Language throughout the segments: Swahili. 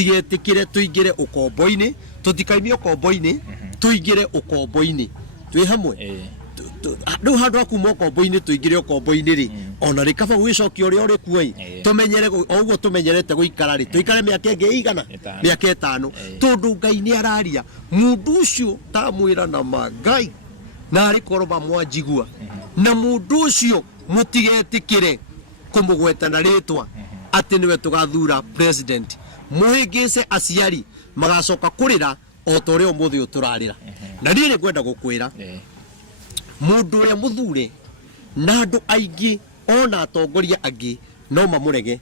mutigetikire tuingire ukombo-ini tutikaimio ukombo-ini tuingire ukombo-ini twi hamwe Ndu handu akuma ukombo-ini tuingire ukombo-ini ri ona rikaba gwicokia uria uri kuoi tumenyere oguo tumenyerete guikara ri tuikare miaka ingi igana miaka 5 tondu Ngai ni araria mundu ucio tamwira na Ngai na ari koroba mwanjigua na mundu ucio mutigetikire kumugwetana ritwa ati niwe tugathura president muhingise aciari magacoka kurira otore umuthi uturarira na ni kwenda gukwira mundu uria muthure na andu aingi ona atongoria angi no mamurege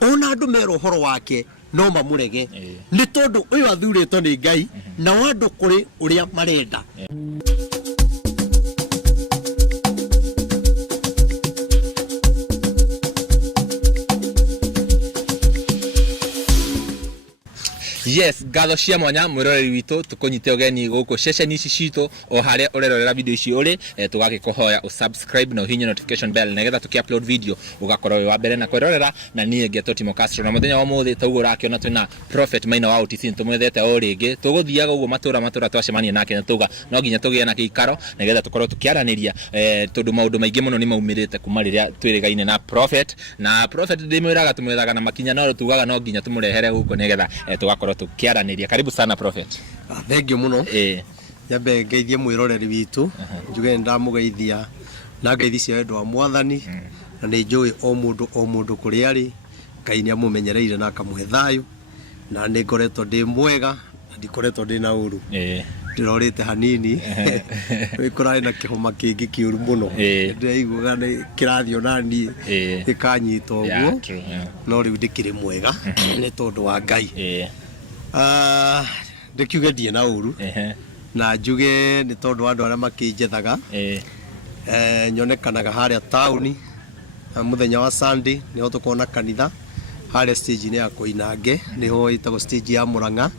ona andu mero horo wake no mamurege ni tondu uyu athuritwo ni Ngai na wandu kuri uria marenda Yes, gatho cia mwanya mwiroreri witu tukunyite ogeni guku ceceni ici citu o haria urerorera video ici uri tugagikuhoya usubscribe na uhinye notification bell negetha tuki-upload video ugakorwo wi wa mbere na kwirorera na nie ngeto Timo Castro na muthenya wa muthi taugo rakiona twina Prophet Maina wa OTC tumwethete o ringi tuguthiaga uguo matura twacemania nake na tuga no nginya tugie na giikaro negetha tukorwo tukiaraniria tondu maundu maingi muno ni maumirite kuma riria twirigaine na Prophet ndimwiraga tumwethaga na makinya no tugaga no nginya tumurehere guku negetha tugakorwo tukiaraniria. Karibu sana Prophet. Thank you muno. Nyambe ngeithie mwiroreri witu njuge ndamugeithia na ngeithia wendo wa Mwathani na ni njui o mundu kuri ari Ngai ni amumenyereire na akamuhe thayu na ni ngoretwo ndi mwega na ndikoretwo ndi na uru ndirorite hanini wikurari na kihoma kingi kiuru muno ndiraiguaga ni kirathio nani ikanyita uguo no riu ndikiri mwega ni tondu wa Ngai ndikiuge ndie na uru na njuge ni tondu andu aria makinjethaga nyonekanaga haria tauni muthenya wa Sunday niho tukona kanitha haria stage ni ya Koinange niho itago stage ya Muranga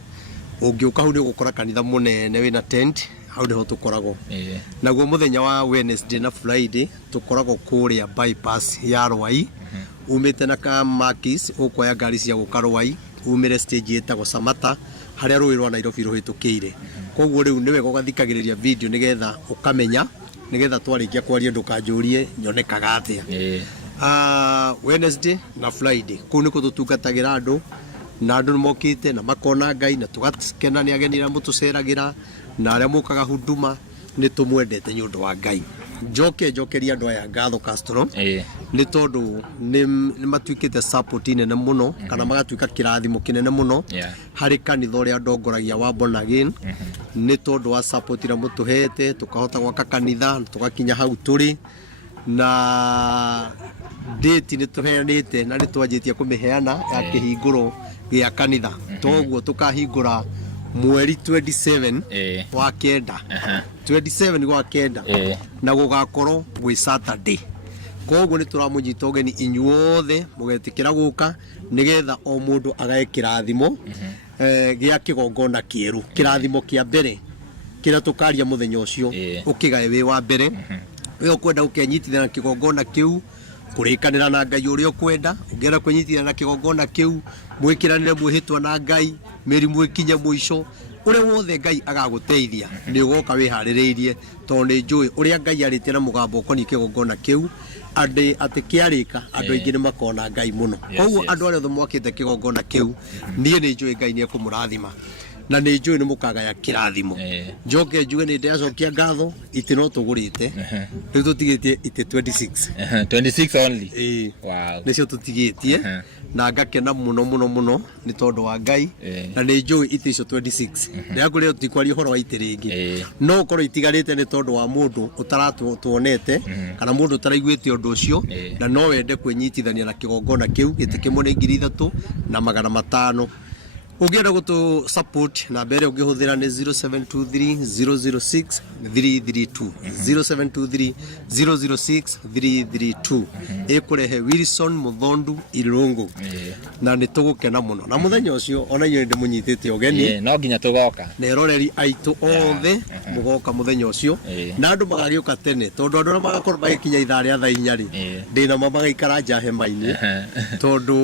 ungiuka hu ni gukora kanitha munene wina tent hau niho tukoragwo naguo muthenya wa Wednesday na Friday tukoragwo kuria bypass ya Rwai umite na ka Markis ukoya ngari cia guka Rwai umire stage itago Samata haria rui rwa Nairobi ruhitukire koguo riu niwe gugathikagiriria video nigetha ukamenya nigetha twarikia kwaria ndukanjurie nyonekaga atia Wednesday na Friday ku niko tutungatagira andu na andu mokite na makona Ngai na tugakena ni ageni ra mutuceragira na aria mukaga huduma ni tumwendete nyundu wa Ngai njokeria andu aya ngatho Castro ni tondu ni matuikite support nene muno kana magatuika kirathimo kinene muno hari kanitha uria ndongoragia wa Born Again ni tondu wa support ira mutuhete tukahota gwaka kanitha tugakinya hau turi na date ni tuheanite na ni twanjitie kumiheana ya kihinguro gia kanitha toguo tukahingura mweri 27 wa kenda 27 wa kenda na gugakorwo gwi Saturday koguo ni turamunyita ogeni inyuothe mugetikira guka nigetha o mundu agae kirathimo gia kigongona kieru kirathimo kia mbere kira tukaria muthenya ucio ukigae wi wa mbere we ukwenda ukenyitithana kigongona kiu kurikanira na Ngai uria ukwenda ungera kwenyitithana na kigongona kiu mwikiranire mwihitwa na Ngai mirimu ikinya muico uria wothe Ngai agaguteithia ni ugoka wihaririirie tondu njui uria Ngai arite na mugambo ukoni kigongona kiu ande atikiarika andu aingi ni makona Ngai muno koguo andu aria thomokite kigongona kiu nie ni njui Ngai ni akumurathima na ni njui ni mukaga ya kirathimo njoke njuge ni ndacokia ngatho iti no tugurite riu tutigitie iti 26 only wow nicio tutigitie na ngakena muno ni tondu wa Ngai na ni njui iti icio 26 ndiago leo tikwaria horo wa iti ringi no korwo itigarite ni tondu wa mundu utaratuonete kana mundu utaraiguite undu ucio na no wende kwenyitithania na kigongona kiu giti kimwe ni 3,000 na 500 ugienda gutu support na mbere ungihuthira ni 0723 006 332 0723 006 332 ikurehe Wilson Muthondu Irungu na nitugukena muno na muthenya ucio ona inyo ndi munyitite ogeni no nginya tugoka na eroreri aitu othe mugoka muthenya ucio na andu magagiuka tene tondu andu magakorwo magikinya ithaa ria thaa 4 ri ndina mama gaikara nja hema-ini tondu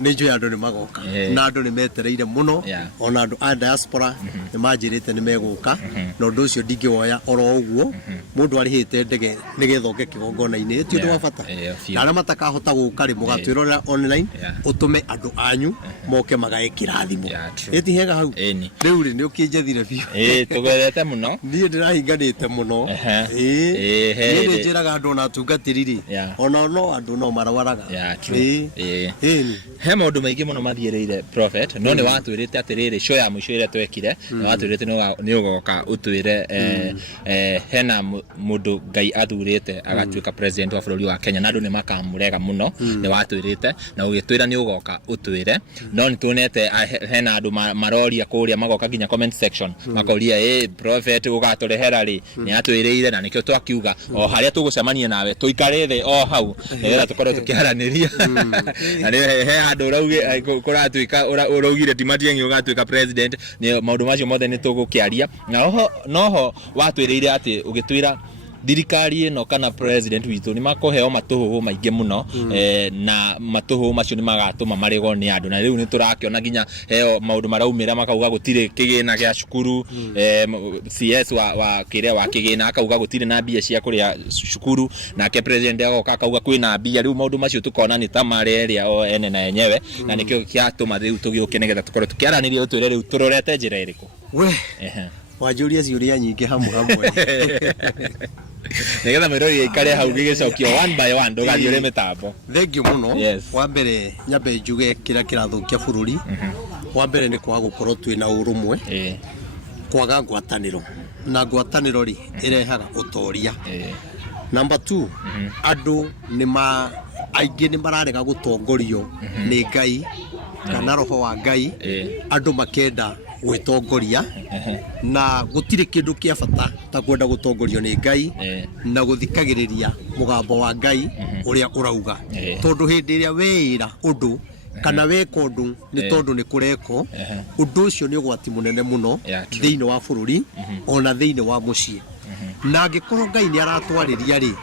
ni njui andu ni magoka na andu ni metereire manjirire muno ona andu a diaspora ni manjirite ni meguka no ndu ucio ndingioya oro uguo mundu arihite ndege nigetha oke kigongona-ini ti undu wa bata na aria matakahota guka ri mugatwirorera online utume andu anyu moke magae kirathimo eti hega hau riu ri ni ukinjethire biu tugwethete muno nie ndirahinganite muno ni njiraga andu na tungatiriri ona no andu no marawaraga he maundu maingi muno mathiereire prophet no ni watwirite atiriri show ya mwisho ire twekire ni watwirite ni ugoka utwire hena mundu Ngai athurite agatuika president wa bururi wa Kenya na andu ni makamurega muno ni watwirite na ugitwira ni ugoka utwire no ni tunete hena andu maroria kuria magoka ginya comment section makoria prophet ugaturehera ri ni atwiriire na nikio twakiuga o haria tugucemania nawe tuikare the o hau nigetha tukorwo tukiaraniria na ni he andu rauge kuratuika uraugire Timothy ugatuika president ni maundu macio mothe ni tugukiaria na noho watwiriire ati ugitwira thirikari ino kana president witu ni makoheo matuhu maingi muno na matuhu macio ni magatuma marego ni andu na riu ni turakiona ginya heo maundu maraumira makauga gutire kigina gia cukuru CS wa kiria wa kigina akauga gutire na mbia cia kuria cukuru na ke president agoka akauga kwina mbia riu maundu macio tukona ni tamareria o ene na enyewe na nikio kiatuma riu tugiuke nigetha tukorwo tukiaraniria utwire riu turorete njira iriku we wajuria ciuria nyingi hamwe nigetha mirori ikare hau gigicokio one by one ndugathie uri mitambo thank you muno wa mbere nyambe njuge kira kirathukia bururi wa mbere ni kwa gukorwo twina urumwe kwaga ngwataniro na ngwataniro ri irehaga utoria number 2 andu aingi ni mararega gutongorio ni Ngai kana roho wa Ngai andu makenda gwitongoria na gutire kindu kia bata ta kwenda gutongorio ni Ngai na guthikagiriria mugambo wa Ngai uria urauga tondu hindi iria weira undu kana weka undu ni tondu ni kureko undu ucio ni ugwati munene muno thiini wa bururi ona thiini wa mucii na ngikorwo Ngai ni aratwariria ri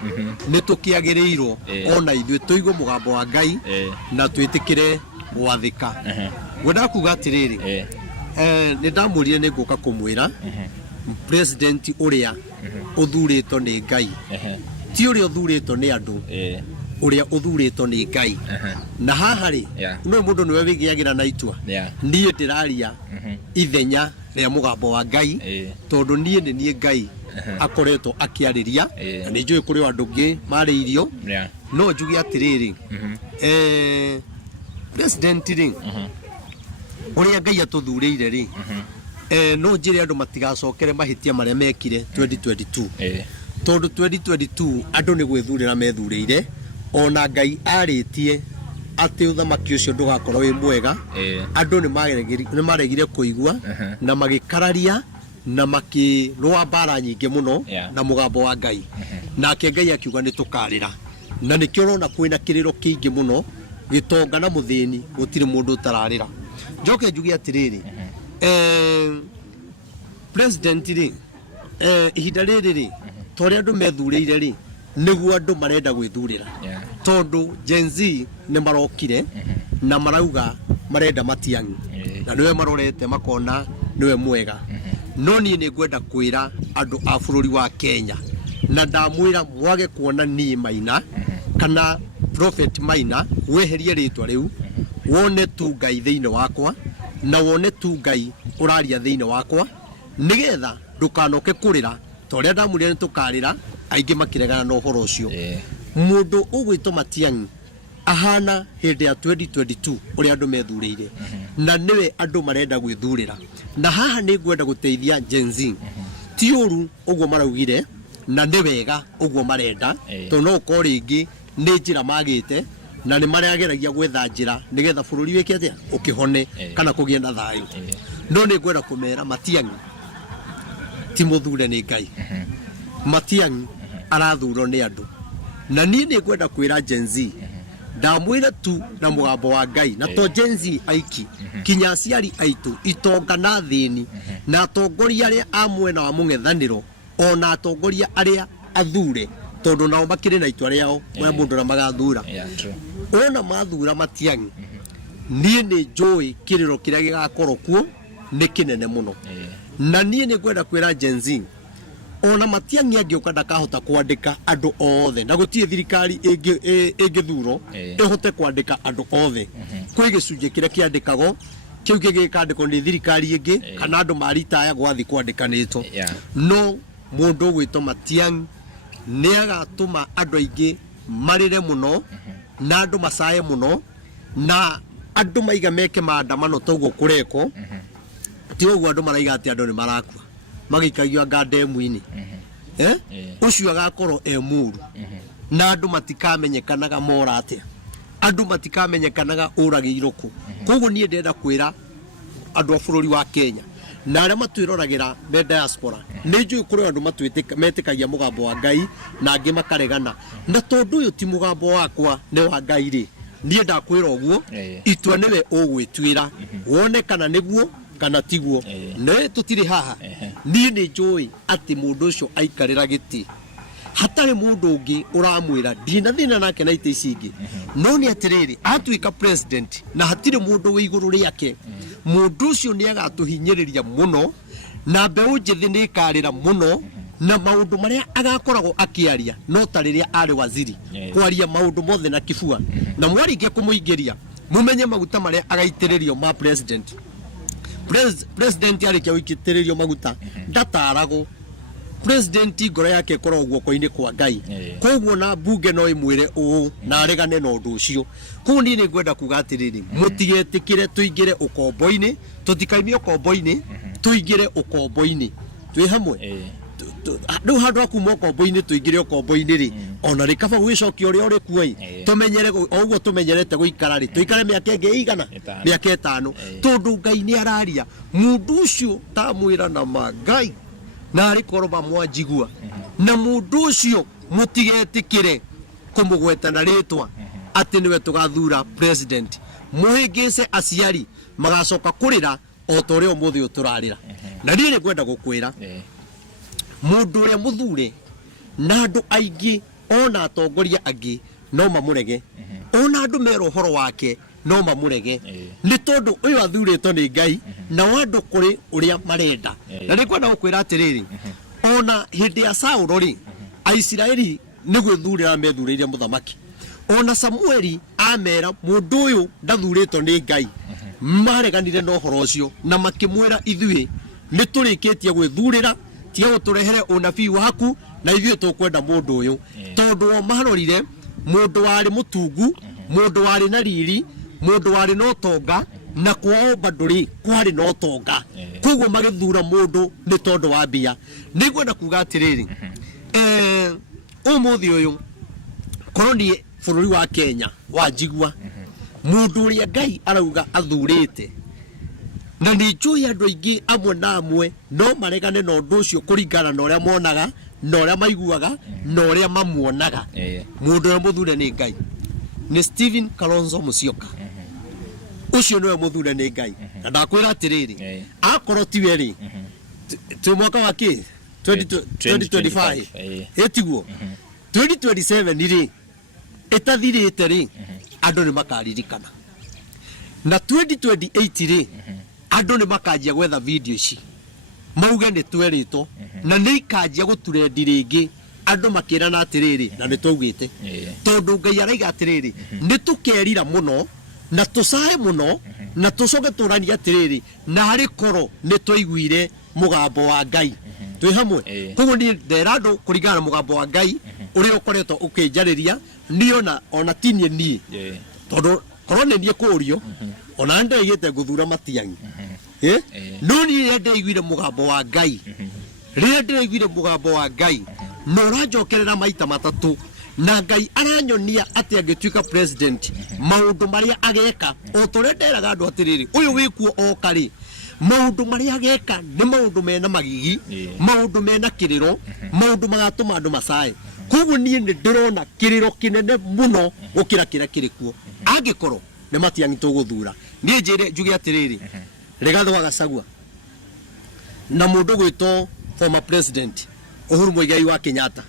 ni tukiagirirwo ona ithuĩ tuigwe mugambo wa Ngai na twitikire gwathika gwenda kuga atiriri ni ndamurire ni nguka kumwira president uria uthurito ni Ngai ti uria uthurito ni andu uria uthurito ni Ngai na haha ri no mundu niwe wigiagira na itua nie ndiraria ithenya ria mugambo wa Ngai tondu nie ni Ngai akoretwo akiariria na ni njui kuri andu ngi mari irio no njugi atiriri president ri uria Ngai atuthuriire ri no njire andu matigacokere mahitia maria mekire 2022 tondu 2022 andu ni gwithurira methuriire ona Ngai aritie ati uthamaki ucio ndugakorwo wi mwega andu ni maregire kuigua na magikararia na makirwa mbara nyingi muno na mugambo wa Ngai nake Ngai akiuga ni tukarira na nikio rona kwina kiriro kingi muno gitonga na muthini gutire mundu utararira njoke njugi atiriri president ri ihinda riri ri tori andu methuriire ri niguo andu marenda gwithurira tondu Gen Z ni marokire na marauga marenda Matiang'i na niwe marorete makona niwe mwega no ni ngwenda kwira andu a bururi wa Kenya na ndamwira mwage kuona ni Maina kana prophet Maina weherie ritwa riu wone tu Ngai thiini wakwa na wone tu Ngai uraria thiini wakwa nigetha ndukanoke kurira toria ndamwire ni tukarira aingi makiregana na uhoro ucio mundu ugwitwo Matiang'i ahana hindi ya 2022 uria andu methuriire na niwe andu marenda gwithurira na haha ni ngwenda guteithia Gen Z ti uru uguo maraugire na ni wega uguo marenda to no ko ringi ni njira magite na ni marageragia gwetha njira nigetha bururi wike atia ukihone kana kugia na thayu no ni ngwenda kumera Matiang'i ti muthure ni Ngai Matiang'i arathurwo ni andu na ni ngwenda kwira Gen Z ndamwira tu na mugambo wa Ngai na to Gen Z aiki kinya aciari aitu itonga na thini na atongoria aria amwena wa mung'ethaniro ona atongoria aria athure tondu nao makire na itua riao we mundu na magathura ona mathura Matiang'i nie ni njui kiriro kiria gigakorwo kuo ni kinene muno na nie ni gwenda kwira Gen Z ona Matiang'i angĩũka ndakahota kwandĩka andũ othe na gũtirĩ thirikari ĩngĩthurwo ĩhote kwandĩka andũ othe kwĩ gĩcunjĩ kĩrĩa kĩandĩkagwo kĩu gĩkandĩkwo nĩ thirikari ĩngĩ kana andũ maritaya gwathi kwandĩkanĩtwo no mũndũ ũgwĩtwo Matiang'i nĩ agatũma andũ aingĩ marĩre mũno na andũ macaye mũno na andũ maiga meke maandamano toguo kũreko ti ũguo andũ maraiga atĩ andũ nĩ marakua magikagio ngandemu-inĩ ucio agakorwo muru na andũ matikamenyekanaga mora atia andũ matikamenyekanaga ũragĩirwo kũ koguo niĩ ndenda kwĩra andũ a bũrũri wa Kenya na arĩa matwĩroragira me diaspora nĩ njũĩ kũrĩ andũ metĩkagia mũgambo wa Ngai na angĩ makaregana na tondũ ũyũ ti mũgambo wakwa nĩ wa Ngai rĩ niĩ ndakwĩra ũguo itua nĩwe ũgwĩtuĩra wone kana nĩguo kana tiguo ne tutire haha niĩ nĩ njũĩ atĩ mũndũ ũcio aikarĩra gĩtĩ hatarĩ mũndũ ũngĩ ũramwĩra ndina thĩna nake na itĩ ici ingĩ no nĩ atĩrĩrĩ atuĩka president na hatirĩ mũndũ wĩ igũrũ rĩake mũndũ ũcio nĩ agatũhinyĩrĩria mũno na mbeũ njĩthĩ nĩ ĩkarĩra mũno na maũndũ marĩa agakoragwo akĩaria no ta rĩrĩa arĩ waziri kwaria maũndũ mothe na kibua na mwarĩkia kũmũingĩria mumenye maguta marĩa agaitĩrĩrio ma president arĩkia gũitĩrĩrio maguta ndataragwo president ngoro yake korwo guoko-inĩ kwa Ngai koguo na bunge no ĩmwĩre ũũ na aregane na ũndũ ũcio koguo niĩ nĩ ngwenda kuga atĩrĩrĩ mũtigetĩkĩre tũingĩre ũkombo-inĩ tũtikaimie ũkombo-inĩ tũingĩre ũkombo-inĩ twĩ hamwe rĩu handũ ha kuma ũkombo-inĩ tũingĩre ũkombo-inĩ rĩ ona rĩ kaba gwĩcokia ũrĩa ũrĩ kuo tũmenyere ũguo tũmenyerete gũikara rĩ tũikare mĩaka ĩngĩ ĩigana mĩaka 5 tondũ Ngai nĩ araria mũndũ ũcio tamwĩra na Ngai na arĩ koroma mwanjigua na mũndũ ũcio mũtigetĩkĩre kũmũgweta na rĩtwa atĩ nĩwe tũgathura president mũhĩngĩce aciari magacoka kũrĩra o ta ũrĩa ũmũthĩ tũrarĩra na niĩ nĩ ngwenda gũkwĩra mũndũ ũrĩa mũthure na andũ aingĩ ona atongoria angĩ no mamũrege ona andũ mera ũhoro wake no mamũrege nĩ tondũ ũyũ athurĩtwo nĩ Ngai na andũ kũrĩ ũrĩa marenda na nĩ kwenda gũkwĩra atĩrĩrĩ ona hĩndĩ ya Saũlũ rĩ Aisiraeli nĩ gwĩthurĩra methurĩire mũthamaki ona Samueli amera mũndũ ũyũ ndathurĩtwo nĩ Ngai mareganire na ũhoro ũcio na makĩmwĩra ithuĩ nĩ tũrĩkĩtie gwĩthurĩra tiga gũtũrehere ũnabii waku na ithuĩ tũkwenda mũndũ ũyũ tondũ o marorire mũndũ warĩ mũtungu mũndũ warĩ na riri mũndũ warĩ na ũtonga na kwao bandũ kwarĩ na ũtonga koguo magĩthura mũndũ nĩ tondũ wa mbia nĩ ngwenda kuga atĩrĩrĩ ũmũthĩ ũyũ korwo niĩ bũrũri wa Kenya wanjigua mũndũ ũrĩa Ngai arauga athurĩte na nĩ njũĩ andũ aingĩ amwe na amwe no maregane na ũndũ ũcio kũringana na ũrĩa monaga na ũrĩa maiguaga na ũrĩa mamuonaga mũndũ ũrĩa mũthure nĩ Ngai nĩ Stephen Kalonzo Musyoka ucio nĩwe mũthure nĩ Ngai na ndakwĩra atĩrĩrĩ akorwo tiwe rĩ tũ mwaka wa kĩ 2025 etiguo 2027 rĩ ĩtathirĩte rĩ andũ nĩ makaririkana na 2028 rĩ andũ nĩ makanjia gwetha video ici mauge nĩ twerĩtwo na nĩ ikanjia gũturendi rĩngĩ andũ makĩrana atĩrĩrĩ na nĩ twaugĩte tondũ Ngai araiga atĩrĩrĩ nĩ tũkerira mũno na tũcahe mũno na tũcoke tũrania atĩrĩrĩ na harĩ koro nĩ twaiguire mũgambo wa Ngai twĩ hamwe koguo niĩ ndera andũ kũringana na mũgambo wa Ngai ũrĩa ũkoretwo ũkĩnjarĩria niĩ ona tinie niĩ tondũ korwo nĩ niĩ kũũrio ona ndaigĩte ngũthura Matiang'i no niĩ ndaiguire mũgambo wa Ngai rĩrĩa ndaiguire mũgambo wa Ngai no ũranjokerera maita matatũ na Ngai aranyonia atĩ angĩtuĩka president maũndũ marĩa ageka o tũrĩa nderaga andũ atĩrĩrĩ ũyũ wĩkuo oka rĩ maũndũ marĩa ageka nĩ maũndũ mena magigi maũndũ mena kĩrĩro maũndũ magatũma andũ macae koguo niĩ nĩ ndĩrona kĩrĩro kĩnene mũno gũkĩra kĩrĩa kĩrĩ kuo angĩkorwo nĩ Matiang'i tũgũthura niĩ njuge atĩrĩrĩ Rigathĩ wa Gachagua na mũndũ gwĩtwo former president Uhuru Muigai wa Kenyatta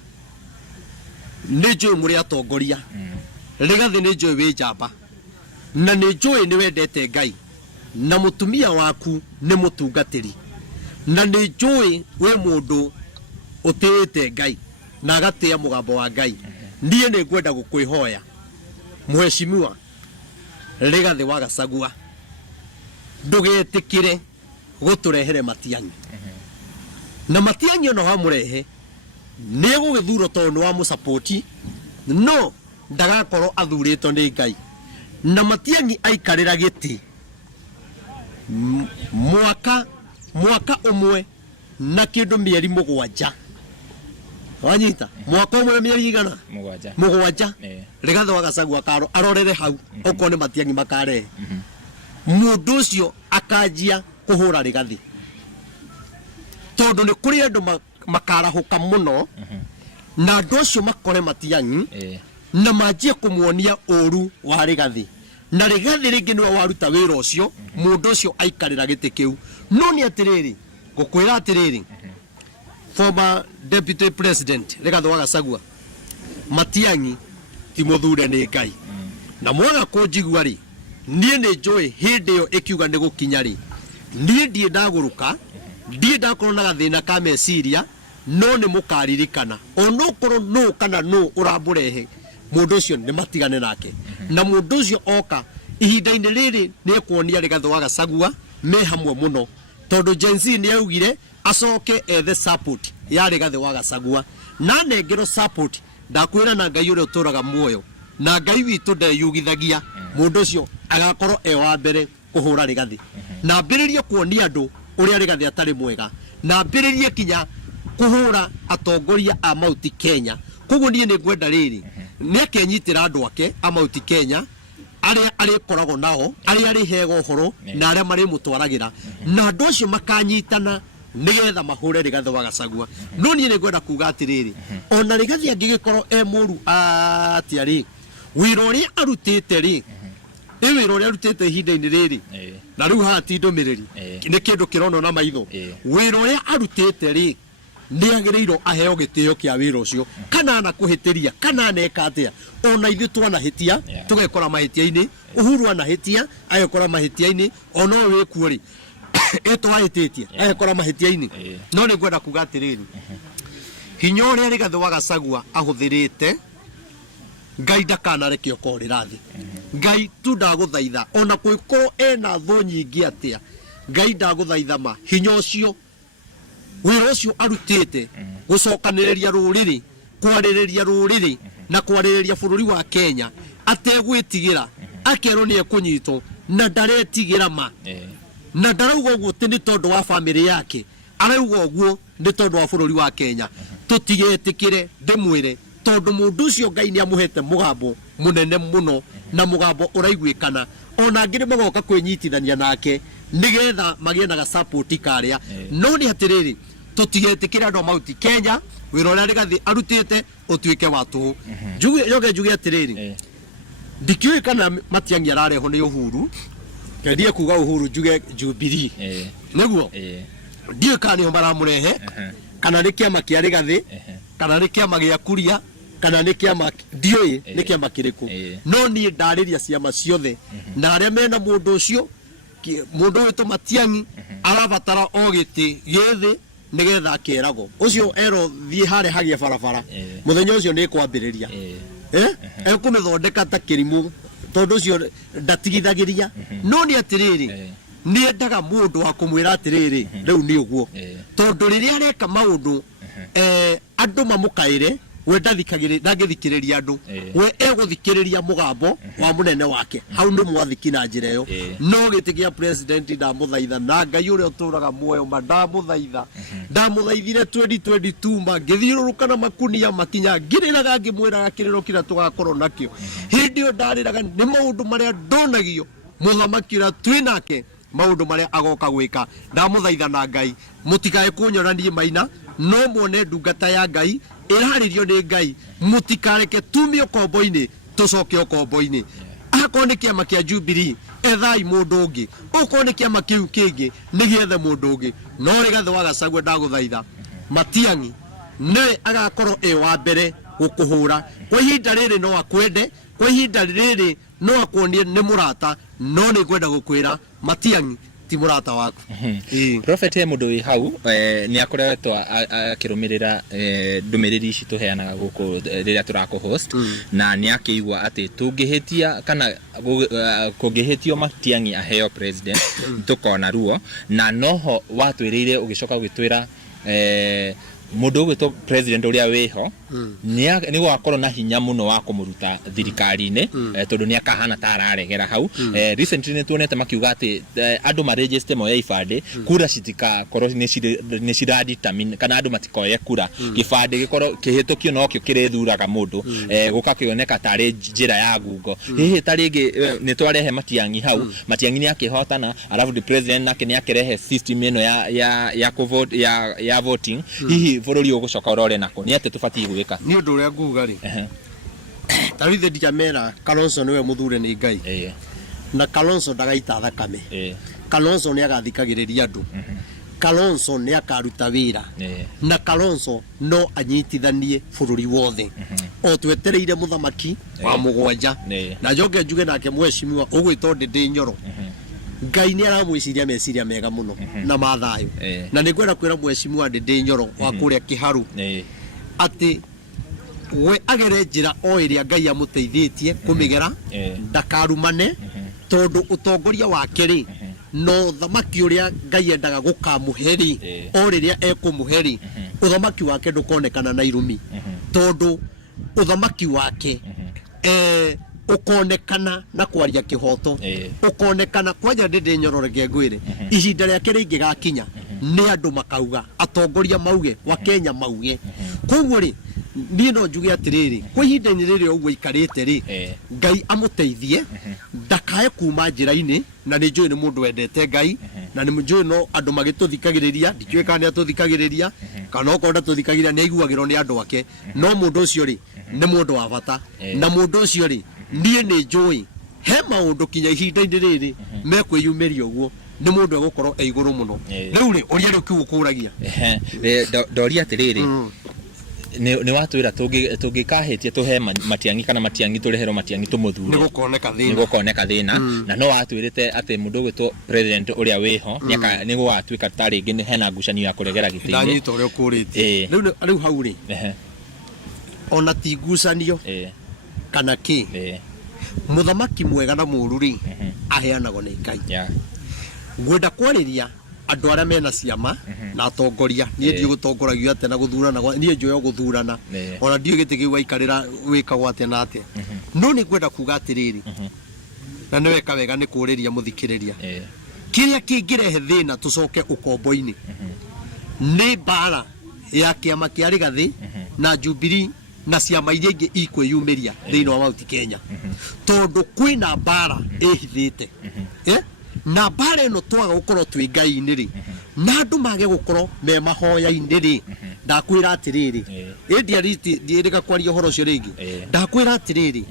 nĩ njũĩ mũrĩ atongoria Rigathĩ nĩ njũĩ wĩ njamba na nĩ njũĩ nĩ wendete Ngai na mũtumia waku nĩ mũtungatĩri na nĩ njũĩ wĩ mũndũ ũtĩĩte Ngai na agatĩa mũgambo wa Ngai niĩ nĩ ngwenda gũkwĩhoya Mheshimiwa Rigathĩ wa Gachagua ndũgetĩkĩre gũtũrehere Matiang'i na Matiang'i ono hamũrehe nĩ gũgĩthurwo tondũ nĩ wa mũsapoti no ndagakorwo athurĩtwo nĩ Ngai na Matiang'i aikarĩra gĩtĩ mwaka ũmwe na kĩndũ mĩeri 7 wanyita mwaka ũmwe na mĩeri igana 7 Rigathĩ wa Gachagua arorere hau okorwo nĩ Matiang'i makarehe mũndũ ũcio akanjia kũhũra Rigathĩ tondũ nĩ kũrĩ andũ makarahũka mũno na andũ acio makore Matiang'i na manjie kũmuonia ũru wa Rigathĩ na Rigathĩ rĩngĩ nĩwe waruta wĩra ũcio mũndũ ũcio aikarĩra gĩtĩ kĩu no nĩ atĩrĩrĩ gũkwĩra atĩrĩrĩ former deputy president Rigathĩ wa Gachagua Matiang'i ti mũthure nĩ Ngai na mwaga kũnjigua rĩ niĩ nĩ njũĩ hĩndĩ ĩyo ĩkiuga nĩ gũkinya rĩ niĩ ndiĩ ndagũrũka ndiĩ ndakorwo na gathĩna ka meciria no nĩ mũkaririkana onokorwo no kana no ũrambũrehe mũndũ ũcio nĩ matigane nake na mũndũ ũcio oka ihinda-inĩ rĩrĩ nĩ ekuonia Rigathĩ wa Gachagua me hamwe mũno tondũ Gen Z nĩ augire acoke ethe support ya Rigathĩ wa Gachagua na nengerwo support ndakwĩra na Ngai ũrĩa ũtũraga muoyo na Ngai witũ ndeyugithagia mũndũ ũcio agakorwo wa mbere kũhũra Rigathĩ na ambĩrĩrie kuonia andũ ũrĩa Rigathĩ atarĩ mwega na ambĩrĩrie kinya kũhũra atongoria a Mount Kenya koguo niĩ nĩ ngwenda rĩrĩ nĩ akenyitĩra andũ ake a Mount Kenya arĩa arĩkoragwo nao arĩa arĩhega ũhoro na arĩa marĩmũtwaragĩra na andũ acio makanyitana nĩgetha mahũre Rigathĩ wa Gachagua no niĩ nĩ ngwenda kuga atĩrĩrĩ ona Rigathĩ angĩgĩkorwo mũru atĩa rĩ wĩra ũrĩa arutĩte rĩ wĩra ũrĩa arutĩte ihinda-inĩ rĩrĩ na rĩu haha ti ndũmĩrĩri nĩ kĩndũ kĩronwo na maitho wĩra ũrĩa arutĩte rĩ nĩ agĩrĩirwo aheo gĩtĩo kĩa wĩra ũcio kana na kũhĩtĩria kana neka atĩa ona ithuĩ twanahĩtia tũgekora mahĩtia-inĩ Uhuru anahĩtia agekora mahĩtia-inĩ ona ũyũ wĩkuo rĩ twahĩtĩtie agekora mahĩtia-inĩ no nĩ ngwenda kuga atĩrĩrĩ hinya ũrĩa Rigathĩ wa Gachagua ahũthĩrĩte Ngai ndakanareke ũkorĩra thĩ Ngai tu ndagũthaitha ona kũikorwo ena thũ nyingĩ atĩa Ngai ndagũthaitha ma hinya ũcio wĩra ũcio arutĩte gũcokanĩrĩria rũrĩrĩ kwarĩrĩria rũrĩrĩ na kwarĩrĩria bũrũri wa Kenya ategwĩtigĩra akerwo nĩ ekũnyitwo na ndaretigĩra ma na ndarauga ũguo nĩ tondũ wa famĩlĩ yake arauga ũguo nĩ tondũ wa bũrũri wa Kenya tũtigetĩkĩre ndĩmwĩre tondũ mũndũ ũcio Ngai nĩ amũhete mũgambo mũnene mũno na mũgambo ũraiguĩkana ona angĩ magoka kwĩnyitithania nake nĩgetha magĩe na support karĩa no nĩ atĩrĩrĩ tũtigetĩkĩre andũ a Mount Kenya wĩra ũrĩa Rigathĩ arutĩte ũtuĩke wa tũhũ njuge atĩrĩrĩ ndikiũĩ kana Matiang'i ararehwo nĩ Uhuru kendie kuga Uhuru njuge Jubilee nĩguo ndiũĩ kana nĩho maramũrehe kana nĩ kĩama kĩa Rigathĩ kana nĩ kĩama gĩa Kuria kana nĩ kĩama ndiũĩ nĩ kĩama kĩrĩkũ no niĩ ndarĩria ciama ciothe na arĩa mena mũndũ ũcio mũndũ wĩtũ Matiang'i arabatara o gĩtĩ gĩthĩ nĩgetha akeragwo ũcio ero thiĩ harĩa hagia barabara mũthenya ũcio nĩ kwambĩrĩria ekũmĩthondeka ta kĩrimũ tondũ ũcio ndatigithagĩria no nĩ atĩrĩrĩ nĩ endaga mũndũ wa kũmwĩra atĩrĩrĩ rĩu nĩ ũguo tondũ rĩrĩa areka maũndũ andũ mamũkaĩre we ndangĩthikĩrĩria andũ we egũthikĩrĩria mũgambo wa mũnene wake hau nĩ mwathiki na njĩra ĩyo no gĩtĩ gĩa president ndamũthaitha na Ngai ũrĩa ũtũraga muoyo ma ndamũthaithire 2022 ngĩthiũrũrũka na makunia makinya ngĩrĩraga ngĩmwĩraga kĩrĩro kĩrĩa tũgakorwo nakĩo hĩndĩ ĩyo ndarĩraga nĩ maũndũ marĩa ndonagio mũthamaki ũrĩa twĩ nake maũndũ marĩa agoka gwĩka ndamũthaitha na Ngai mũtikae kũnyoranie maina no muone ndungata ya Ngai ĩrarĩrio nĩ Ngai mũtikareke tumio kombo-inĩ tũcoke kombo-inĩ akorwo nĩ kĩama kĩa Jubilee ethai mũndũ ũngĩ okorwo nĩ kĩama kĩu kĩngĩ nĩgĩethe mũndũ ũngĩ no Rigathĩ wa Gachagua ndagũthaitha Matiang'i nĩwe agakorwo wa mbere gũkũhũra kwa ihinda rĩrĩ no akwende kwa ihinda rĩrĩ no akuonie nĩ mũrata no nĩ kwenda gũkwĩra Matiang'i ti mũrata waku. Prophet he mũndũ wĩ hau nĩ akoretwo akĩrũmĩrĩra ndũmĩrĩri ici tũheanaga gũkũ rĩrĩa tũrakũ host na nĩ akĩigua atĩ tũngĩhĩtia kana kũngĩhĩtio Matiang'i aheo president tũkona ruo na noho watwĩrĩire ũgĩcoka ũgĩtwĩra mũndũ ũgwĩtwo president ũrĩa wĩho nĩ gwakorwo na hinya mũno wa kũmũruta thirikari-inĩ tondũ nĩ akahana ta araregera hau. Recently nĩ tuonete makiuga atĩ andũ maregister moya ibandĩ kura citikakorwo nĩ ciradetermine kana andũ matikoye kura gĩbandĩ gĩkorwo kĩhĩtũkio no kĩo kĩrethuraga mũndũ gũkakĩoneka tarĩ njĩra ya ngungo. Hihi tarĩngĩ nĩ twarehe Matiang'i hau, Matiang'i nĩ akĩhotana alafu the president nake nĩ akĩrehe system ĩno ya voting. Hihi bũrũri ũgũcoka ũrore nako nĩ atĩ tũbatiĩ gwĩka nĩ ũndũ ũrĩa nguga rĩ tarĩthe ndicamera Kalonzo nĩwe mũthure nĩ Ngai na Kalonzo ndagaita thakame. Kalonzo nĩ agathikagĩrĩria andũ. Kalonzo nĩ akaruta wĩra na Kalonzo no anyitithanie bũrũri wothe o twetereire mũthamaki wa mũgwanja na njoke njuge nake mwecimiwa ũgwĩtwo Ndĩndĩ Nyoro Ngai nĩ aramwĩciria meciria mega mũno na mathayũ na nĩ ngwenda kwĩra mwecimiwa Ndĩndĩ Nyoro wa kũrĩa Kĩharu atĩ we agere njĩra o ĩrĩa Ngai amũteithĩtie kũmĩgera ndakarumane tondũ ũtongoria wake rĩ no thamaki ũrĩa Ngai endaga gũkamũhe rĩ o rĩrĩa ekũmũhe rĩ ũthamaki wake ndũkonekana na irumi tondũ ũthamaki wake ukonekana na kwaria kihoto ukonekana kwanja Ndĩndĩ Nyoro reke ngwire ihinda rĩake rĩngĩgakinya nĩ andũ makauga atongoria mauge wa Kenya mauge koguo rĩ niĩ no njuge atirĩrĩ kwa ihinda-inĩ rĩrĩ ũguo ikarĩte rĩ Ngai amũteithie ndakae kuma njĩra-inĩ na nĩ njũĩ nĩ mũndũ wendete Ngai na nĩ njũĩ no andũ magĩtũthikagĩrĩria ndikiũĩ kana nĩ atũthikagĩrĩria kana okorwo ndatũthikagĩrĩria nĩ aiguagĩrwo nĩ andũ ake no mũndũ ũcio rĩ nĩ mũndũ wa bata na mũndũ ũcio rĩ niĩ nĩ njũĩ he maũndũ kinya ihinda-inĩ rĩrĩ mekwĩyumĩria ũguo nĩ mũndũ egũkorwo e igũrũ mũno rĩu rĩ ũrĩa rĩu kiugo kũragia ndoria atĩrĩrĩ nĩ watwĩra tũngĩkahĩtia tũhe Matiang'i kana Matiang'i tũreherwo Matiang'i tũmũthure nĩ gũkoneka thĩna na no watwĩrĩte atĩ mũndũ ũgwĩtwo president ũrĩa wĩho nĩ gũgatuĩka ta rĩngĩ hena ngucanio ya kũregera gĩtĩ-inĩ ndanyita ũrĩa ũkũrĩtie rĩu hau rĩ ona ti ngucanio kana ki mũthamaki mwega na mũru rĩ aheanagwo nĩ Ngai. Ngwenda kwarĩria andũ arĩa mena ciama na atongoria niĩ ndiĩ gũtongoragio atĩ na gũthurana niĩ njũĩ gũthurana ona ndiĩ gĩtĩ kĩu aikarĩra wĩkagwo atĩa na atĩa no nĩ ngwenda kuga atĩrĩrĩ na nĩ weka wega nĩ kũrĩria mũthikĩrĩria kĩrĩa kĩngĩrehe thĩna tũcoke ũkombo-inĩ nĩ mbara ya kĩama kĩa Rigathĩ na Jubilee na ciama iria ingĩ ikwĩyumĩria thĩinĩ wa Mount Kenya tondũ kwĩna mbara ĩhithĩte na mbara ĩno twaga gũkorwo twĩ Ngai-inĩ rĩ na andũ mage gũkorwo me mahoya-inĩ rĩ ndakwĩra atĩrĩrĩ ndiĩrĩga kwaria ũhoro ũcio rĩngĩ ndakwĩra atĩrĩrĩ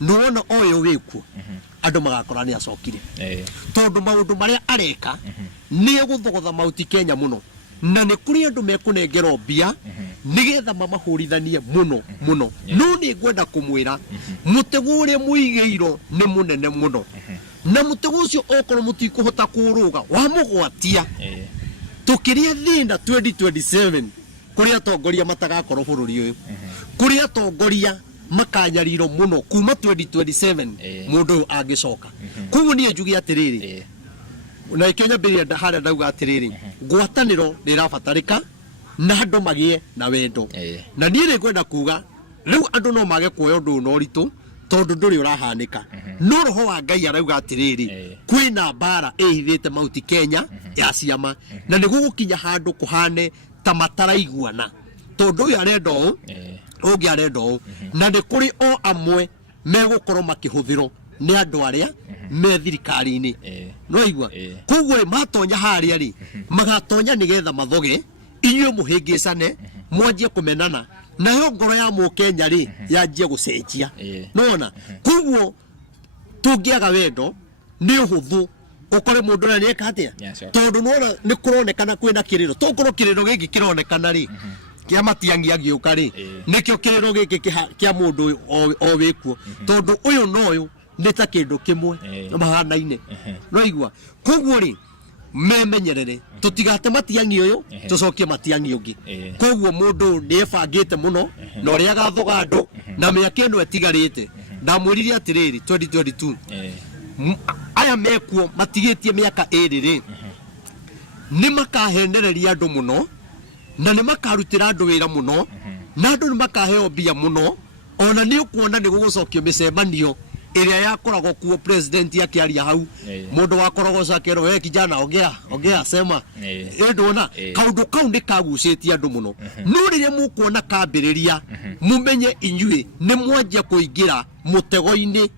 nĩwona ũyũ wĩkuo andũ magakora nĩ acokire tondũ maũndũ marĩa areka nĩ gũthogotha Mount Kenya mũno na nĩ kũrĩ andũ mekũnengerwo mbia nĩgetha mamahũrithanie mũno no nĩ ngwenda kũmwĩra mũtego ũrĩa mũigĩirwo nĩ mũnene mũno na mũtego ũcio okorwo mũtikũhota kũrũga wa mũgwatia tũkĩrĩa thĩna 2027 kũrĩa atongoria matagakorwo bũrũri ũyũ kũrĩa atongoria makanyarirwo mũno kuma 2027 mũndũ ũyũ angĩcoka koguo niĩ njuge atĩrĩrĩ na Kenya mbĩrĩra harĩa ndauga atĩrĩrĩ ngwatanĩro nĩ ĩrabatarĩka na andũ magĩe na wendo na niĩ nĩ ngwenda kuga rĩu andũ no mage kuoya ũndũ ũyũ ũritũ tondũ ndũrĩ ũrahanĩka no roho wa Ngai arauga atĩrĩrĩ kwĩna mbara ĩhithĩte Mount Kenya ya ciama na nĩ gũgũkinya handũ kũhane ta mataraiguana tondũ ũyũ arenda ũũ ũngĩ arenda ũũ na nĩ kũrĩ o amwe megũkorwo makĩhũthĩrwo nĩ andũ arĩa me thirikari-inĩ no igua koguo matonya harĩa rĩ magatonya nĩgetha mathoge inyuĩ mũhĩngĩcane mwanjie kũmenana nayo ngoro ya Mũkenya rĩ yanjie gũcenjia nona koguo tũngĩaga wendo nĩ ũhũthũ ũkore mũndũ na nĩ eka atĩa tondũ nona nĩ kũronekana kwĩna kĩrĩro tokorwo kĩrĩro gĩkĩ kĩronekana rĩ kĩa Matiang'i agĩũka rĩ nĩkĩo kĩrĩro gĩkĩ kĩa mũndũ o wĩkuo tondũ ũyũ na ũyũ nĩ ta kĩndũ kĩmwe mahanaine no igua koguo ri memenyerere tutigate matiangi uyu tucokie matiangi ungi koguo mundu nĩ ebangĩte muno na ũrĩa gathoga andũ na mĩaka ĩno ĩtigarĩte ndamwĩrire atĩrĩrĩ 2022 aya mekuo matigĩtie mĩaka ĩrĩ rĩ nĩ makahenereria andũ muno na nĩ makarutĩra andũ wĩra muno na andũ nĩ makaheo mbia muno ona nĩ ũkuona nĩ gũgũcokio mĩcemanio ĩrĩa yakoragwo kuo president akĩaria hau mũndũ wakoragwo cakero we kijana ongea sema ndona kaũndũ kau nĩ kagucĩtie andũ muno no rĩrĩa mũkuona kambĩrĩria mumenye inyuĩ nĩ mwanjia kũingĩra mũtego-inĩ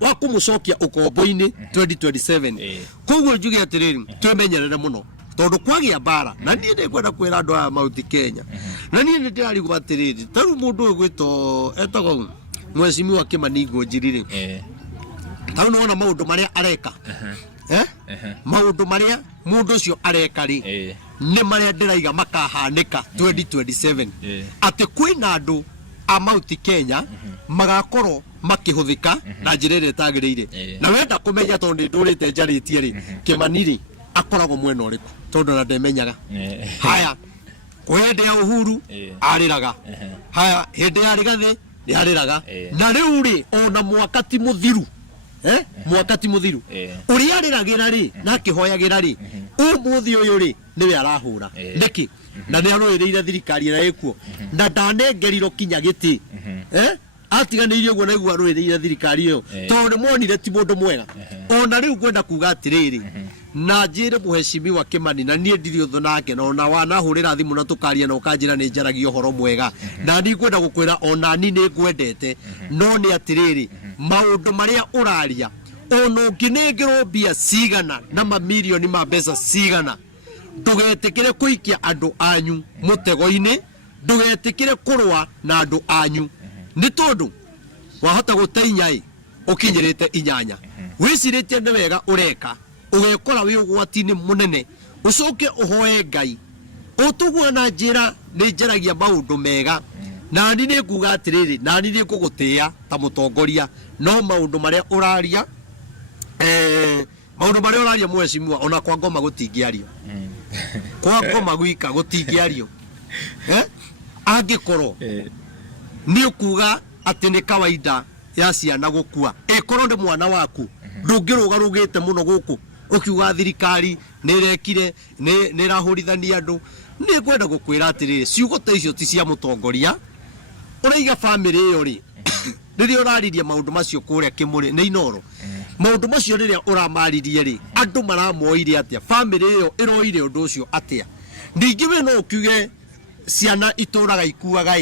wa kũmũcokia ũkombo-inĩ 2027 koguo njuge atĩrĩrĩ twĩmenyerere muno tondũ kwagĩa mbara na niĩ nĩ kwenda kwĩra andũ aya Mount Kenya na niĩ nĩ ndĩrarigwo atĩrĩrĩ tarĩu mũndũ ũyũ gwĩtwo etagwo Mheshimiwa Kimani Ngonjiri tarĩu nĩwona maũndũ marĩa areka maũndũ marĩa mũndũ ũcio areka rĩ nĩ marĩa ndĩraiga makahanĩka 2027 atĩ kwĩna andũ a Mount Kenya magakorwo makĩhũthĩka na njĩra ĩrĩa ĩtagĩrĩire na wenda kũmenya tondũ nĩ ndũrĩte njarĩtie rĩ Kimani rĩ akoragwo mwena ũrĩkũ tondũ na ndemenyaga haya hĩndĩ ya Uhuru arĩraga haya hĩndĩ ya Rigathĩ nĩ arĩraga na rĩu rĩ ona mwaka ti mũthiru mwaka ti mũthiru ũrĩa arĩragĩra rĩ na akĩhoyagĩra rĩ ũmũthĩ ũyũ rĩ nĩwe arahũra nĩkĩ na nĩ arũĩrĩire thirikari ĩrĩa ĩkuo na ndanengerirwo kinya gĩtĩ atiganĩirie ũguo na igua arũĩrĩire thirikari ĩyo tondũ monire ti mũndũ mwega ona rĩu kwenda kuga atĩrĩrĩ na njĩre Mheshimiwa Kimani na niĩ ndirĩ ũthũ nake na ona wanahũrĩra thimũ na tũkaria na ũkanjĩra nĩ njaragia ũhoro mwega na niĩ ngwenda gũkwĩra ona ni nĩ ngwendete no nĩ atĩrĩrĩ maũndũ marĩa ũraria ona ũngĩnengerwo mbia cigana na mamirioni ma mbeca cigana ndũgetĩkĩre kũikia andũ anyu mũtego-inĩ ndũgetĩkĩre kũrũa na andũ anyu nĩ tondũ wahota gũteinya ũkinyĩrĩte inyanya wĩcirĩtie nĩ wega ũreka ũgekora wĩ ũgwati-inĩ mũnene ũcoke ũhoe Ngai ũtũguo na njĩra nĩ njaragia maũndũ mega na ni nĩ kuga atĩrĩrĩ na ni nĩ kũgũtĩa ta mũtongoria no maũndũ marĩa ũraria maũndũ marĩa ũraria Mheshimiwa ona kwa ngoma gũtingĩario kwa ngoma gwika gũtingĩario angĩkorwo nĩ ũkuga atĩ nĩ kawaida ya ciana gũkua ĩkorwo nĩ mwana waku ndũngĩrũgarũgĩte mũno gũkũ ukiuga thirikari nĩ irekire nĩ irahũrithania andũ nĩ kwenda gũkwĩra atĩrĩrĩ ciugo ta icio ti cia mũtongoria ũraiga family ĩyo rĩ rĩrĩa ũraririe maũndũ macio kũrĩa Kĩmũrĩ nĩ Inoro maũndũ macio rĩrĩa ũramaririe rĩ andũ maramoire atĩa family ĩyo ĩroire ũndũ ũcio atĩa ningĩ we no ũkiuge ciana itũraga ikuaga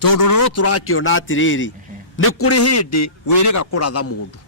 tondũ no tũrakĩona atĩrĩrĩ nĩ kũrĩ hĩndĩ wĩrĩga kũratha mũndũ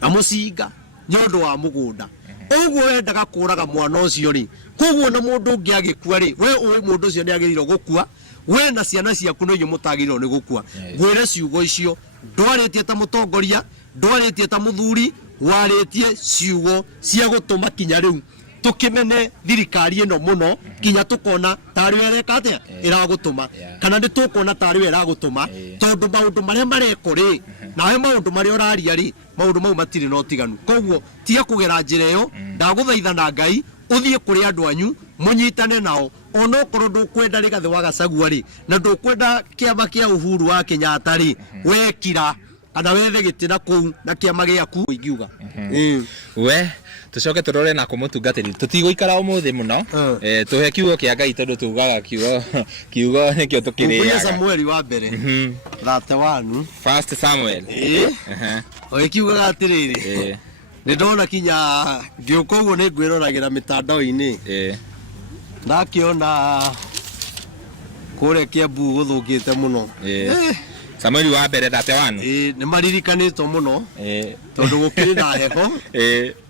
na mũcinga nĩ ũndũ wa mũgũnda ũguo wendaga kũraga mwana ũcio rĩ koguo na mũndũ ũngĩ agĩkua rĩ we ũĩ mũndũ ũcio nĩ agĩrĩirwo gũkua we na ciana ciaku no inyuĩ mũtagĩrĩirwo nĩ gũkua ngwĩre ciugo icio ndwarĩtie ta mũtongoria ndwarĩtie ta mũthuri warĩtie ciugo cia gũtũma kinya rĩu tukimene thirikari ĩno mũno kinya tukona tarĩ wereka atĩa ĩragũtũma kana nĩ tukona tarĩ we ĩragũtũma tondũ maũndũ marĩa mareko rĩ nawe maũndũ marĩa ũraria rĩ maũndũ mau matirĩ na ũtiganu koguo tiga kũgera njĩra ĩyo ndagũthaitha na Ngai ũthiĩ kũrĩ andũ anyu mũnyitane nao ona okorwo ndũkwenda Rigathĩ wa Gachagua rĩ na ndũkwenda kĩama kĩa Uhuru wa Kenyatta rĩ wekira kana wethe gĩtĩ kũu na kĩama gĩaku ingiuga we tucoke turore na kumutungatĩri tutigũikara ũmũthĩ mũno tuhe kiugo kĩa Ngai tondũ tugaga kiugo nĩkĩo tũkĩrĩaga Samuel wa mbere thate wanu First Samuel oikiugaga atĩrĩrĩ nĩ ndona kinya ngĩũka ũguo nĩ ngwĩroragĩra mĩtandao-inĩ ndakĩona kũrĩa Kiambu gũthũkĩte mũno Samuel wa mbere thate wanu nĩ maririkanĩtwo mũno tondũ gũkĩrĩ na heho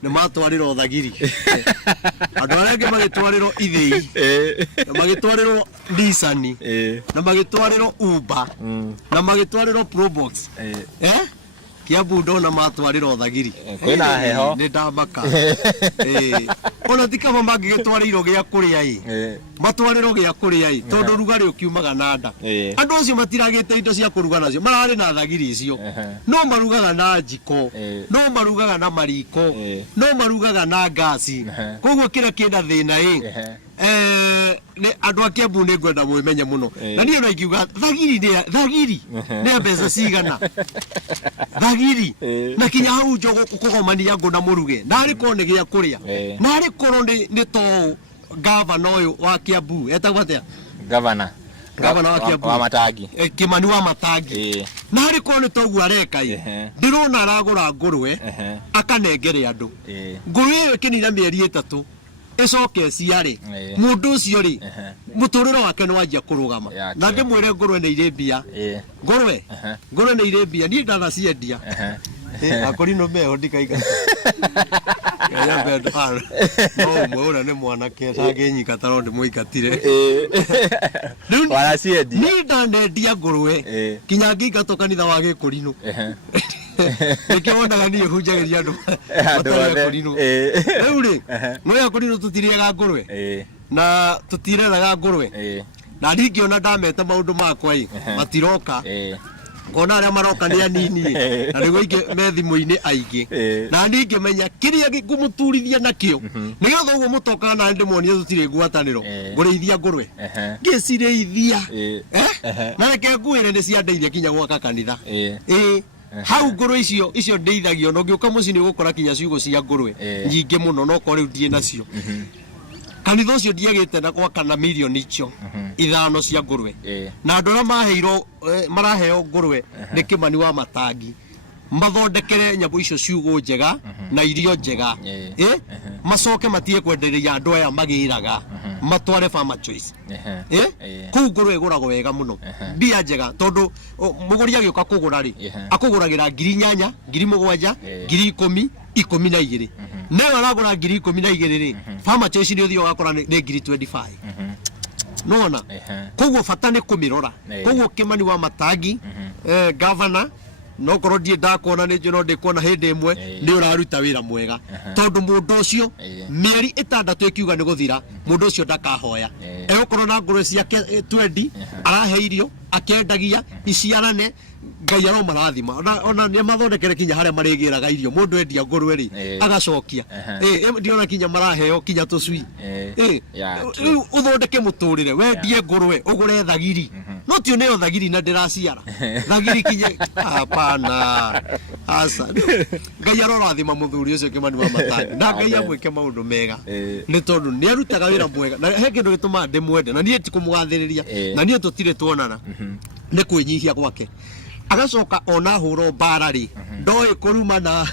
nĩ matwarĩrwo thagiri andũ arĩa angĩ magĩtwarĩrwo ithĩi na magĩtwarĩrwo Nissan na magĩtwarĩrwo Uber na magĩtwarĩrwo Probox Kiambu ndona matwarira Othagiri kwina heho ni ndamaka ona tikama mangigitwariro gia kuria matwariro gia kuria tondu rugari ukiumaga nanda andu acio matiragite indo cia kuruga nacio marari na thagiri icio no marugaga na njiko no marugaga na mariko no marugaga na gasi koguo kira kinda thina ne andu a Kiambu ni ngwenda mwimenye muno na niĩ no ingiuga thagiri ne mbeca cigana thagiri na kinya hau njogo kugomania ngo na muruge nari ko ni gia kuria nari korwo ni to gavana uyu wa Kiambu etagwo atia gavana wa Kiambu wa Matangi Kimani wa Matangi nari ko ni toguo areka ndirona aragura ngurwe akanengere andu ngurwe iyo kinina mieri 3 ecoke ciare mundu ucio ri muturiro wake no wanjia kurugama na ndimwire ngurwe ni ire mbia ngurwe ni ire mbia ni ndana ciendia akori no meho ndikaiga ya bedo ara no mwona ni mwana kesa nginyika taro ndimuikatire wala ciendia ni ndanendia ngurwe kinya ngingatoka kanitha wa Gikurino nikiona gani hunjagiria andu batari Gikurino riu ri no Gikurino tutiriega ngurwe na tutireraga ngurwe na ndingiona ndamete maundu makwa matiroka ngona aria maroka ni anini na niguo ingi me thimu-ini aingi na ningi menya kiria ngumuturithia nakio nigetha uguo mutoka na ndimuonie tutire ngwataniro ngurithia ngurwe ngicirithia na reke nguire ni cia ndeithia kinya gwaka kanitha hau ngurwe icio ndeithagio no ngiuka muci ni gukora kinya ciugo cia ngurwe nyingi muno no ko riu ndie nacio kanitha ucio ndiagite na gwaka na milioni icio 5 cia ngurwe na andu aria maheirwo maraheo ngurwe ni Kimani wa Matangi mathondekere nyambo icio ciugo njega na irio njega macoke matie kwenderia andu aya magiraga matware Farmer Choice ku ngurwe iguragwo wega muno mbia njega tondu muguri agioka kugura ri akuguragira 8,000 7,000 10,000 12 newe aragura 12,000 ri Farmer Choice ni uthio wakora ni 25 nona koguo bata ni kumirora koguo Kimani wa Matangi governor no korwo ndie ndakona ni njino ndikona hindi imwe ni uraruta wira mwega tondu mundu ucio mieri 6 ikiuga ni guthira mundu ucio ndakahoya egokorwo na ngurwe ciake 20 araheirio akendagia iciarane Ngai aro marathima ona ni mathondekere kinya haria marigiraga irio mundu endia ngurwe ri agacokia ndiona kinya maraheo kinya tucui uthondeke muturire wendie ngurwe ugure thagiri no tio ne thagiri na ndiraciara thagiri kinya hapana asa Ngai aro rathima muthuri ucio Kimani wa Matangi na Ngai amwike maundu mega ni tondu ni arutaga wira mwega na he kindu gituma ndimwende na nie tikumugathiriria na nie tutire tuonana ni kwinyihia gwake agacoka ona huro mbara ri ndoi kurumana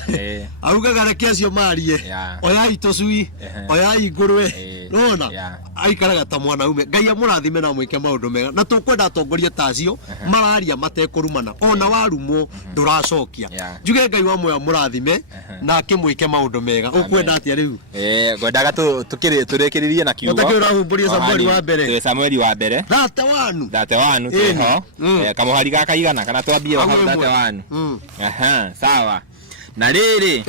arugaga reke acio marie oyai tucui oyai ngurwe nona aikaraga ta mwana ume Ngai amurathime na mwike maundu mega na tukwenda atongoria tacio mararia matekurumana ona warumwo nduracokia njuge Ngai wa moyo murathime na akimwike maundu mega ukwenda atia riu ngwendaga turikiririe na kiugo utakira humburia Samueli wa mbere thate wanu teho kamuhari gaka igana kana twambie thate wanu sawa na riri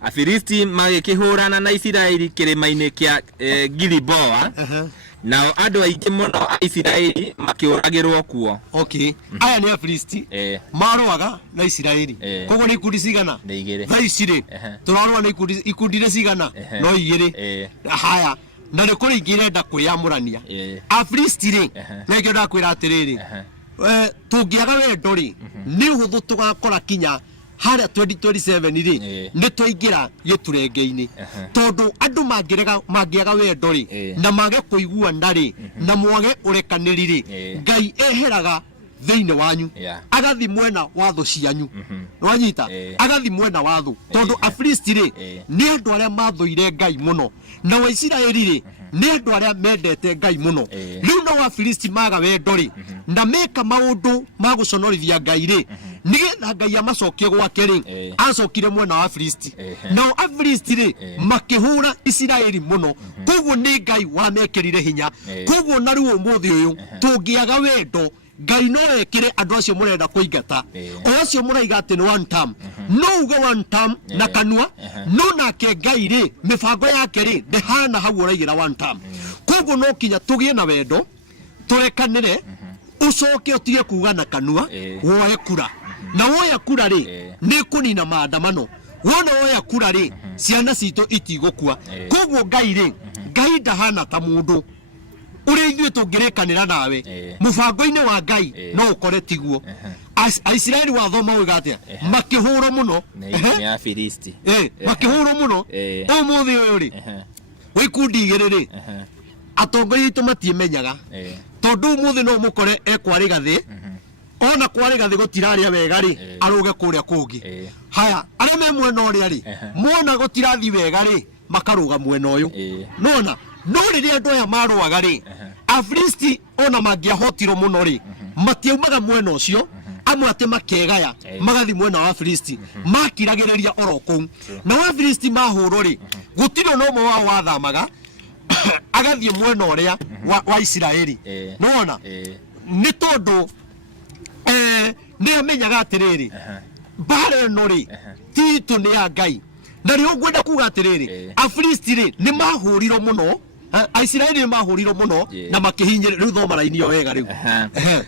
Afilisti magikihurana na Isiraeli kirima-ini kia Gilboa nao andu aingi muno a Isiraeli makiuragirwo kuo aya ni Afilisti marwaga na Isiraeli koguo ni ikundi cigana thaiciri turarwa ni ikundi cigana no igiri haya na ni kuri ingirenda kwiyamurania Afilisti ri nekio ndakwira atiriri tungiaga wendo ri ni uhuthu tugakora kinya haria 2027 ri ni twaingira giturenge-ini tondu andu mangiaga wendo ri na mage kuiguana ri na mwage urekaniri ri Ngai eheraga thiini wanyu agathi mwena wa thu cianyu nwanyita agathi mwena wa thu tondu Afilisti ri ni andu aria mathuire Ngai muno na wa Isiraeli ri ni andu aria mendete Ngai muno riu no Afilisti maga wendo ri na meka maundu maguconorithia Ngai ri nigetha Ngai amacokie gwake ri acokire mwena wa Afilisti no Afilisti ri makihura Isiraeli muno koguo ni Ngai wamekirire hinya koguo na riu umuthi uyu tungiaga wendo Ngai no ekire andu acio murenda kuingata o acio muraiga ati ni one term no uge one term na kanua no nake Ngai ri mibango yake ri ndihana hau uraigira one term koguo no kinya tugie na wendo turekanire ucoke utige kuga na kanua woye kura na woya kura ri ni kunina maandamano wona woya kura ri ciana cito itigukua koguo Ngai ri Ngai ndahana ta mundu uri ithuĩ tũngĩrĩkanĩra nawe mũbango-inĩ wa Ngai no ũkore tiguo Aisiraeli wathoma ũiga atĩa makĩhũrwo mũno nĩ Afilisti makĩhũrwo mũno ũmũthĩ ũyũ rĩ wĩ ikundi igĩrĩ rĩ atongoria aitũ matiĩmenyaga tondũ ũmũthĩ no mũkore ekwarĩ gathĩ ona kwarĩ gathĩ gũtirarĩa wega rĩ arũge kũrĩa kũngĩ haya arĩa me mwena ũrĩa rĩ mona gũtirathi wega rĩ makarũga mwena ũyũ nona no rĩrĩa andũ aya marũaga rĩ Afilisti ona mangĩahotirwo mũno rĩ matiaumaga mwena ũcio amwe atĩ makegaya magathi mwena wa Afilisti makiragĩrĩria oro kũu na wa Afilisti mahũrwo rĩ gũtirĩ no ũmwe wao wathamaga agathiĩ mwena ũrĩa wa Isiraeli nona nĩ tondũ nĩ amenyaga atĩrĩrĩ mbara ĩno rĩ titũ nĩ ya Ngai na rĩo ngwenda kuga atĩrĩrĩ Afilisti rĩ nĩ mahũrirwo mũno Aisiraeli mahũrirwo mũno na makĩhinyĩrĩrio rĩu thoma raini wega rĩu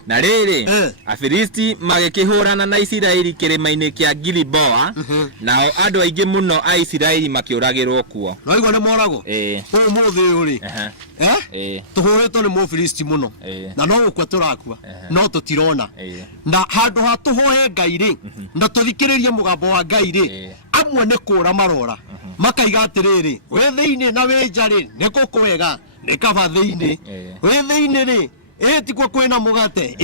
na rĩrĩ Afilisti magĩkĩhũrana na Isiraeli kĩrĩma-inĩ kĩa Gilboa nao andũ aingĩ mũno a Isiraeli makĩũragĩrwo kuo no igwa nĩ moragwo ũmũthĩ ũyũ rĩ tũhũrĩtwo nĩ Mũfilisti mũno na no gũkua tũrakua no tũtirona na handũ ha tũhoe Ngai rĩ na tũthikĩrĩrie mũgambo wa Ngai rĩ amwe nĩ kũra marora makaiga atĩrĩrĩ we thĩinĩ na we nja rĩ nĩ gũkwega nĩ kaba thĩinĩ we thĩinĩ rĩ tikuo kwĩna mũgate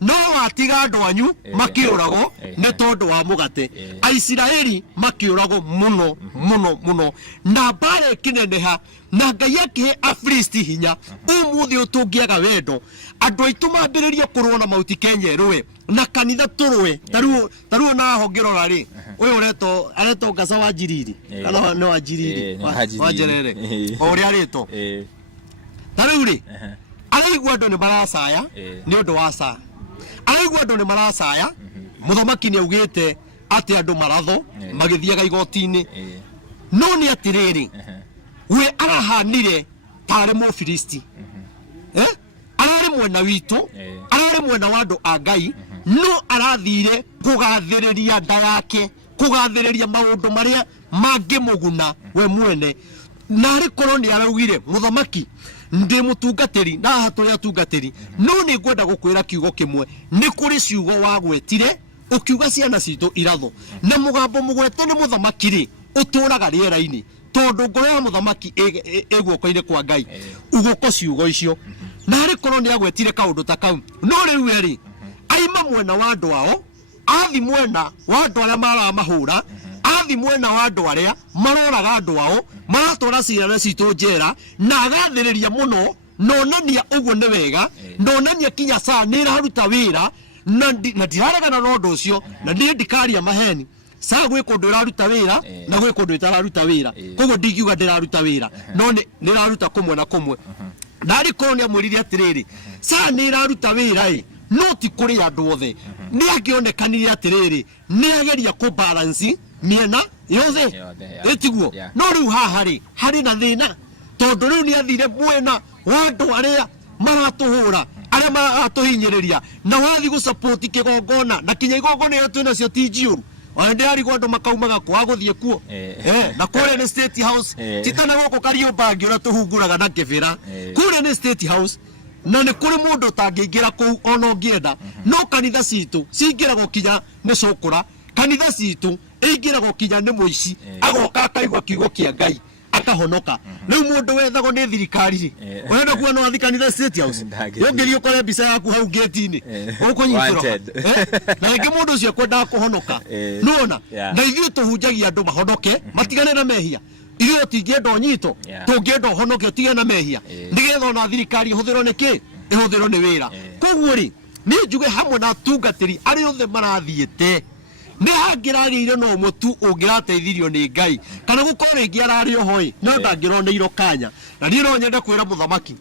no watiga andũ anyu makĩũragwo nĩ tondũ wa mũgate Aisiraeli makĩũragwo mũno mũno mũno na mbara ĩkĩneneha na Ngai akĩhe Afilisti hinya ũmũthĩ ũtũngĩaga wendo andũ aitũ mambĩrĩrie kũrũa na Mount Kenya rũe na kanitha tũrũe tarũ na hongĩrora rĩ ũyũ aretwo Ngasa wa Njiriri kana no wa Njiriri wa Njerere ũrĩa arĩtwo tarũ rĩ araigua andũ nĩ maracaya nĩ ũndũ wa saa araigua andũ nĩ maracaya mũthamaki nĩ augĩte atĩ andũ maratho magĩthiaga igoti-inĩ no nĩ atĩrĩrĩ we arahanire tarĩ Mũfilisti ararĩ mwena witũ ararĩ mwena wa andũ a Ngai no arathire kũgathĩrĩria nda yake kũgathĩrĩria maũndũ marĩa mangĩmũguna we mwene na arĩ korwo nĩ araugire mũthamaki ndĩ mũtungatĩri na hatũ ya tungatĩri no nĩ ngwenda gũkwĩra kiugo kĩmwe nĩ kũrĩ ciugo wagwetire ũkiuga ciana citũ iratho na mũgambo mũgwete nĩ mũthamaki rĩ ũtũraga rĩera-inĩ tondũ ngoro ya mũthamaki ĩguoko-inĩ kwa Ngai ugũko ciugo icio na arĩ korwo nĩ agwetire kaũndũ ta kau no rĩu rĩ aima mwena wa andũ ao athi mwena wa andũ arĩa maramahũra athi mwena wa andũ arĩa maroraga andũ ao maratwara ciana citũ njera na agathĩrĩria mũno nonania ũguo nĩ wega nonania kinya saa nĩ ĩraruta wĩra na ndiraregana na ũndũ ũcio na niĩ ndikaria maheni saa gwĩ kũndũ ĩraruta wĩra na gwĩ kũndũ ĩtararuta wĩra koguo ndingiuga ndĩraruta wĩra no nĩ ĩraruta kũmwe na kũmwe na arĩ korwo nĩ amwĩrire atĩrĩrĩ saa nĩ ĩraruta wĩra no ti kũrĩ andũ othe nĩ angĩonekanire atĩrĩrĩ nĩ ageria kũbalance miena yothe ĩtiguo no rĩu haha rĩ harĩ na thĩna tondũ rĩu nĩ athire mwena wa andũ arĩa maratũhũra arĩa maratũhinyĩrĩria na wathi gũsupport kĩgongona na kinya igongona ĩyo twĩna cio ti njiyũru ona ndĩrarigwo andũ makaumaga kwa gũthiĩ kuo na kũrĩa nĩ State House titana gũkũ Kariombangi ũrĩa tũhunguraga na kĩbĩra kũrĩa nĩ State House na nĩ kũrĩ mũndũ ũtangĩingĩra kũu ona ũngĩenda no kanitha citũ cingĩragwo kinya nĩ cũkũra kanitha citũ ĩingĩragwo kinya nĩ mũici agoka akaigua kiugo kĩa Ngai akahonoka rĩu mũndũ wethagwo nĩ thirikari ũrenda kuona wathi kanitha State House yongĩrie ũkore mbica yaku hau gate-inĩ ũkũnyitĩrwo na rĩngĩ mũndũ ũcio ekwendaga kũhonoka nĩwona na ithuĩ tũhunjagia andũ mahonoke matigane na mehia ithuĩ tũtingĩenda ũnyitwo tũngĩenda ũhonoke ũtige na mehia nĩgetha ona thirikari ĩhũthĩrwo nĩ kĩ ĩhũthĩrwo nĩ wĩra koguo rĩ niĩ njuge hamwe na atungatĩri arĩa othe marathiĩte nĩ hangĩragĩire no ũmwe tu ũngĩrateithirio nĩ Ngai kana gũkorwo rĩngĩ ararĩ oho no ndangĩroneirwo kanya na niĩ no nyende kwĩra mũthamaki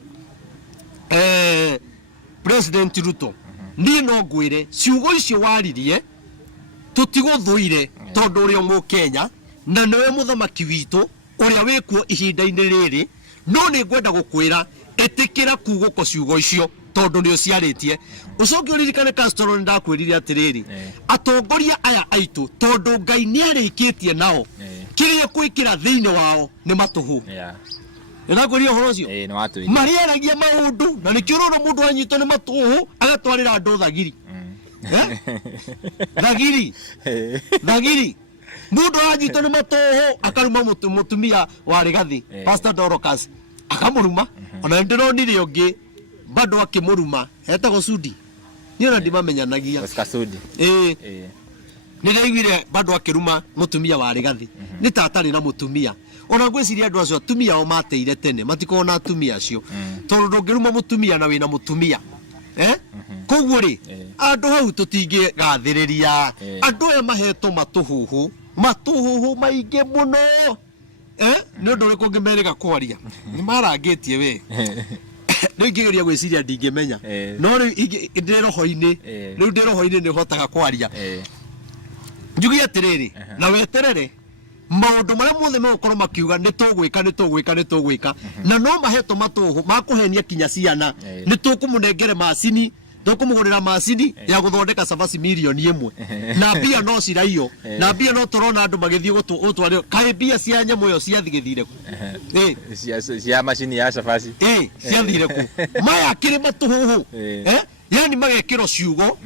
President Ruto ni no ngwire ciugo icio waririe tutiguthuire tondu uri mu Kenya na niwe muthamaki witu uria wikuo ihinda-ini riri no ni ngwenda gukwira etikira kuguko ciugo icio tondu ni uciaritie ucoke uririkane Castro ndakwirire atiriri atongoria aya aitu tondu Ngai ni arikitie nao kiria kwikira thiini wao ni matuhu Ninakwĩria ũhoro ũcio nĩ watwĩria mariaragia maũndũ na nĩkĩo ũrona mũndũ anyitwo nĩ matũhũ agatwarĩra andũ thagiri thagiri mũndũ anyitwo nĩ matũhũ akaruma mũtumia wa Rigathi Pastor Dorcas akamũruma ona ndĩronire ũngĩ bado akĩmũruma etagwo Sudi niĩ ona ndimamenyanagia Oscar Sudi nĩraiguire bado akĩruma mũtumia wa Rigathi nĩ tatarĩ na mũtumia ona ngwĩciria andũ acio atumia ao mateire tene matikona atumia acio tondu ndũngĩruma mũtumia na wĩna mũtumia koguo rĩ andũ hau tũtingĩgathĩrĩria andũ aya mahetwo matũhũhũ maingĩ mũno nĩ ũndũ ũrĩkũ ngĩmerĩga kwaria nĩ marangĩtie we rĩu ingĩgeria gwĩciria ndingĩmenya no rĩu ndĩ roho-inĩ nĩ hotaga kwaria njugie atĩrĩrĩ na weterere maũndũ marĩa mothe megũkorwo makiuga nĩ tũgwĩka na no mahetwo matũhũ makũhenia kinya ciana nĩ tũkũmũnengere macini tũkũmũgũrĩra macini ya gũthondeka cabaci milioni 1 na mbia no ciraiywo na mbia no tũrona andũ magĩthiĩ gũtwarĩrwo kaĩ mbia cia nyamũ ĩyo ciathigĩthire ku cia macini ya cabaci ciathire ku maya kĩrĩ matũhũhũ yani magekĩrwo ciugo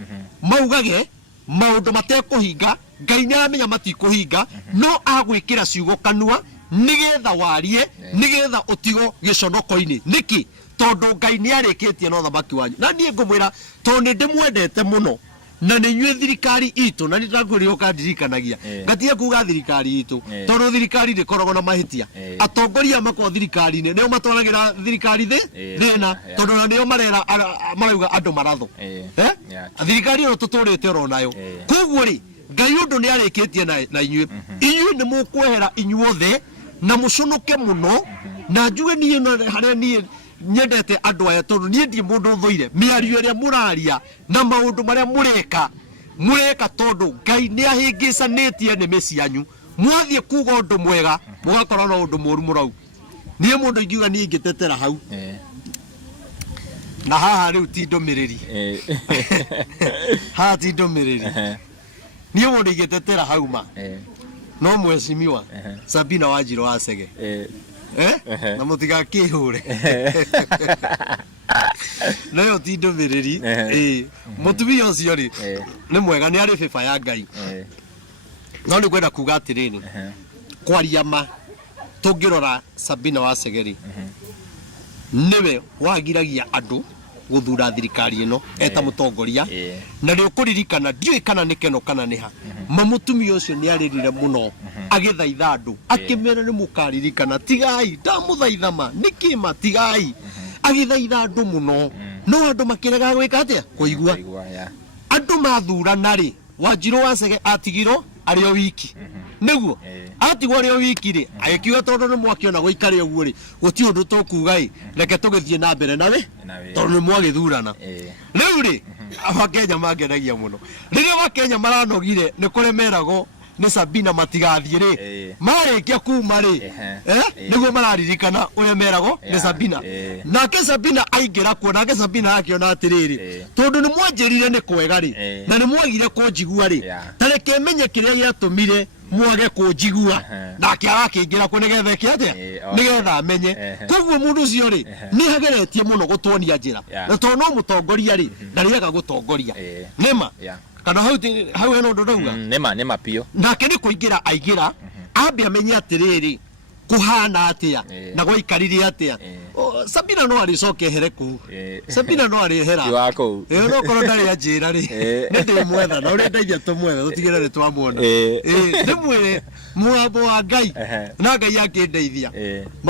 maugage maũndũ matekũhinga Ngai nĩamenya matikũhinga no agwĩkĩra ciugo kanua nĩgetha warie nĩgetha ũtigo gĩconoko-inĩ nĩkĩ tondu Ngai nĩarĩkĩtie na ũthamaki wanyu na niĩ ngũmwĩra tondu nĩ ndĩmwendete mũno na nĩ inyuĩ thirikari itũ na nĩndakũrĩa ũkandirikanagia ngatige kuga thirikari itũ tondu thirikari ndĩkoragwo na mahĩtia atongoria makorwo thirikari-inĩ nĩo matwaragĩra thirikari thĩna tondu na nĩo marauga andũ maratho thirikari ĩno tũtũrĩte oro nayo koguo rĩ Ngai ũndũ nĩ arĩkĩtie na inyuĩ nĩ mũkwehera inyuothe na mũconoke mũno na njuge niĩ harĩa niĩ nyendete andũ aya tondu niĩ ndirĩ mũndũ thũire mĩario ĩrĩa mũraria na maũndũ marĩa mũreka tondu Ngai nĩ ahĩngĩcanĩtie nĩmĩ cianyu mwathiĩ kuga ũndũ mwega mũgakorwo na ũndũ mũru mũrau niĩ mũndũ ingiuga niĩ ingĩtetera hau na haha rĩu ti ndũmĩrĩri haha ti ndũmĩrĩri niĩ mũndũ ingĩtetera hau ma no mheshimiwa Sabina Wanjiru wa Chege na mũtigakĩhũre nayo ti ndũmĩrĩri mũtumia ũcio rĩ nĩ mwega nĩ arĩ bĩba ya Ngai no nĩ kwenda kuga atĩrĩrĩ kwaria ma tũngĩrora Sabina wa Chege rĩ nĩwe wagiragia andũ guthura thirikari ĩno eta mũtongoria na nĩ ũkũririkana ndiũĩ kana nĩ keno kana nĩ ha mũtumia ũcio nĩ arĩrire mũno agĩthaitha andũ akĩmera nĩ mũkaririkana tigai ndamũthaitha ma nĩkĩ ma tigai agĩthaitha andũ mũno no andũ makĩrega gwĩka atĩa kũigua andũ mathurana rĩ Wanjiru wa Chege atigirwo arĩ o wiki nĩguo atigwo arĩ o wiki rĩ agĩkiuga tondu nĩ mwakiona gũikare ũguo rĩ gũtirĩ ũndũ tũkuga ĩ reke tũgĩthiĩ na mbere nawe tondu nĩ mwagĩthurana rĩu rĩ Akenya mangenagia mũno rĩrĩa Akenya maranogire nĩ kũrĩ meragwo nĩ Sabina matigathiĩ rĩ marĩkia kuma rĩ nĩguo mararirikana ũrĩa meragwo nĩ Sabina nake Sabina aingĩra kuo nake Sabina akĩona atĩrĩrĩ tondu nĩ mwanjĩrire nĩ kwega rĩ na nĩ mwagire kũnjigua rĩ ta reke menye kĩrĩa gĩatũmire mwage kũnjigua nake agakĩingĩra kuo nĩgetha eke atĩa nĩgetha amenye koguo mũndũ ũcio rĩ nĩ ageretie mũno gũtuonia njĩra na tondu no mũtongoria rĩ ndarĩaga gũtongoria nĩma kana hau hena ũndũ ndauga nĩma piũ nake nĩ kũingĩra aingĩra ambe amenye atĩrĩrĩ kuhana atĩa na gwaikarire atĩa Sabina no arĩcoke ehere kũu Sabina no arĩehera no korwo ndarĩ anjĩra rĩ nĩ ndĩmwetha na ũrĩa ndaithia tũmwetha tũtigĩre nĩ twamwona ndĩmwĩre mũgambo wa Ngai na Ngai akĩndeithia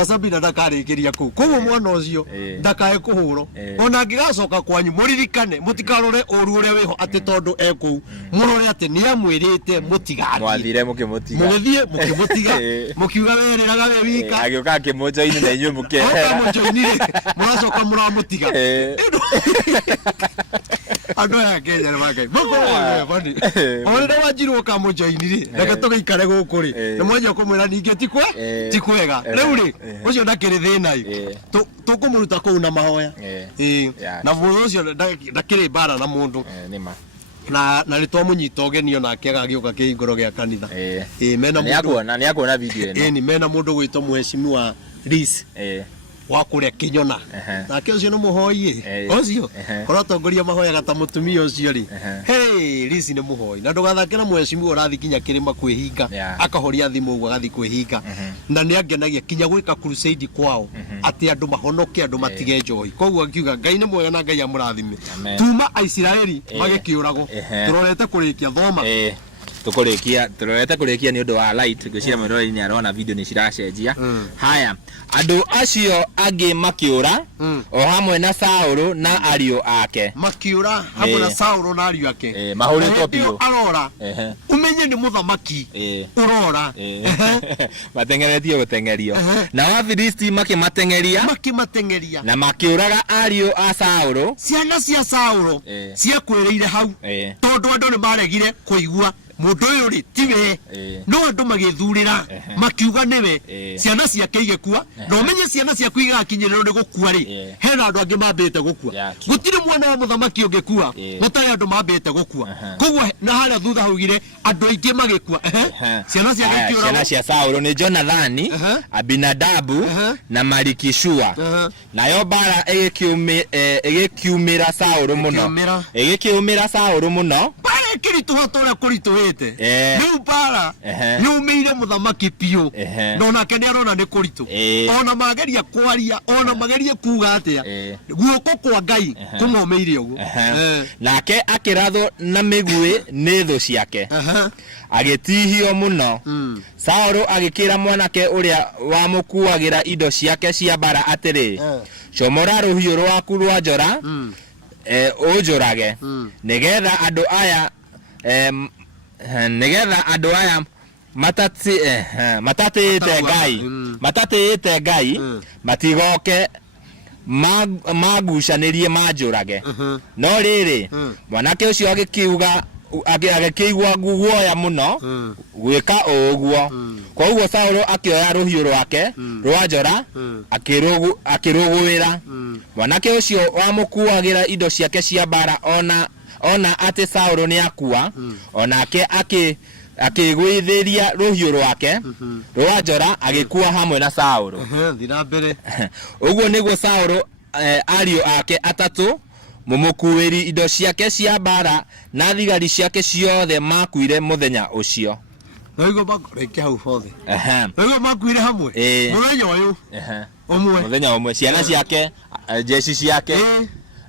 Sabina ndakarĩkĩria kũu koguo mwana ũcio ndakae kũhũrwo ona angĩgacoka kwanyu mũririkane mũtikarore ũru ũrĩa wĩho atĩ tondu ekũu mũrore atĩ nĩ amwĩrĩte mũtigathiĩ mwathire mũkĩmũtiga mũgĩthiĩ mũkĩmũtiga mũkiuga werĩraga we wika agĩũka akĩmũnjoini na inyuĩ mũkĩehera mũracoka mũramũtiga Andũ aya Kenya nĩ makai. Mũkorwo bandi. Ona nĩ wanjirwo ka mũjoini ri. Reke tũgĩikare gũkũ ri. Nĩ mwenye kũmwĩra ningĩ ti kwega. Rĩu ri ũcio ndakĩrĩ thĩna ĩ. Tũkũmũruta kũu na mahoya. Na mũndũ ũcio ndakĩrĩ mbara na mũndũ. Nĩma. Na nĩ twamũnyita ũgeni ona akĩaga gĩũka kĩhingũro gĩa kanitha. Mena mũndũ. Nĩ akuona video ĩno. Ni mena mũndũ gwĩtwo Mheshimiwa Rees. Wa kũrĩa Kinyona. Nake ũcio nĩ mũhoi ũcio. Korwo tongoria mahoyaga ta mũtumia ũcio ri. Hey, Rees nĩ mũhoi. Na ndũgathake na Mheshimiwa ũrathi kinya kĩrĩma kwĩhinga. Akahoria thimũ ũguo agathi kwĩhinga. Na nĩ angenagia kinya gwĩka crusade kwao. Atĩ andũ mahonoke andũ matige njohi. Koguo akiuga Ngai nĩ mwega na Ngai amũrathime. Tuma Aisiraeli magĩkĩũragwo. Tũrorete kũrĩkia thoma. Turorete kurikia ni undu wa light gwicira mwirori ni arona video ni ciracenjia. Haya, andu acio angi makiura o hamwe na Saũlũ na ariũ ake. Makiura hamwe na Saũlũ na ariũ ake. Mahuritwo biũ. Arora. Umenye ni muthamaki. Urora. Matengeretio gutengerio. Na Wafilisti makimatengeria. Na makiuraga ariũ a Saũlũ. Ciana cia Saũlũ ciakwĩrĩire hau. Tondu andu ni maregire kuigua mundu uyu ri tiwe no andu magithurira makiuga niwe ciana ciake igekua no menye ciana ciaku igakinyirwo ni gukua ri hena andu angi mambite gukua gutiri mwana wa muthamaki ungekua gutari andu mambite gukua koguo na haria thutha haugire andu aingi magikua ciana ciake kiura ciana cia Saũlũ ni Jonathani Abinadabu na Malikishua nayo bara igikiumira Saũlũ muno kiritu hotora kurituhite riu bara nyumire muthamaki piu no nake ni arona ni kuritu ona mageria kwaria ona mageria kuga atia guoko kwa Ngai kumomeire uguo nake akirathwo na migui ni thu ciake agitihio muno Saũlũ agikira mwanake uria wamukuagira indo ciake cia bara atiri comora ruhiũ rwaku rwa njora ujurage nigetha andu aya matatĩte Ngai matigoke magucanirie manjurage no riri mwanake ucio agĩkĩigua guoya muno gwĩka ũguo koguo Saũlũ akĩoya rũhiũ rwake rwa njora akĩrũgũĩra mwanake ucio wamũkuagĩra indo ciake cia mbara ona atĩ Saũlũ nĩ akua onake akĩgwĩthĩria rũhiũ rwake rwa njora agĩkua hamwe na Saũlũ thina mbere ũguo nĩguo Saũlũ ariũ ake atatũ mumukuĩri indo ciake cia mbara na thigari ciake ciothe makuire muthenya ucio Noigo bakoreke hau hothe noigo makuire hamwe muthenya uyu muthenya umwe ciana ciake jeshi ciake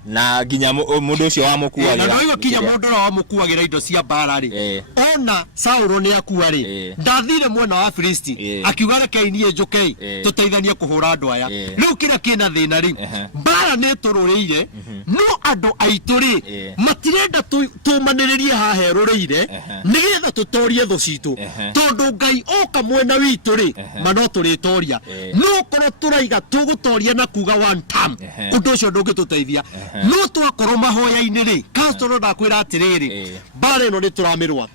na ginya mundu ucio wa mukuagira na noigo kinya mundu wa mukuagira indo cia mbara ri ona Saũlũ ni akua ri ndathire mwena wa Filisti akiuga reke inie njukei tuteithanie kuhura andu aya riu kira kina thina ri mbara ni tururiire no andu aitu ri matirenda tumaniririe ha heruriire nigetha tutorie thu citu tondu Ngai oka mwena witu ri mano turitoria no korwo turaiga tugutoria na kuga one time undu ucio ndungituteithia no twakorwo mahoya-ini ri Castro ndakwira atiriri mbara ino ni turamirwa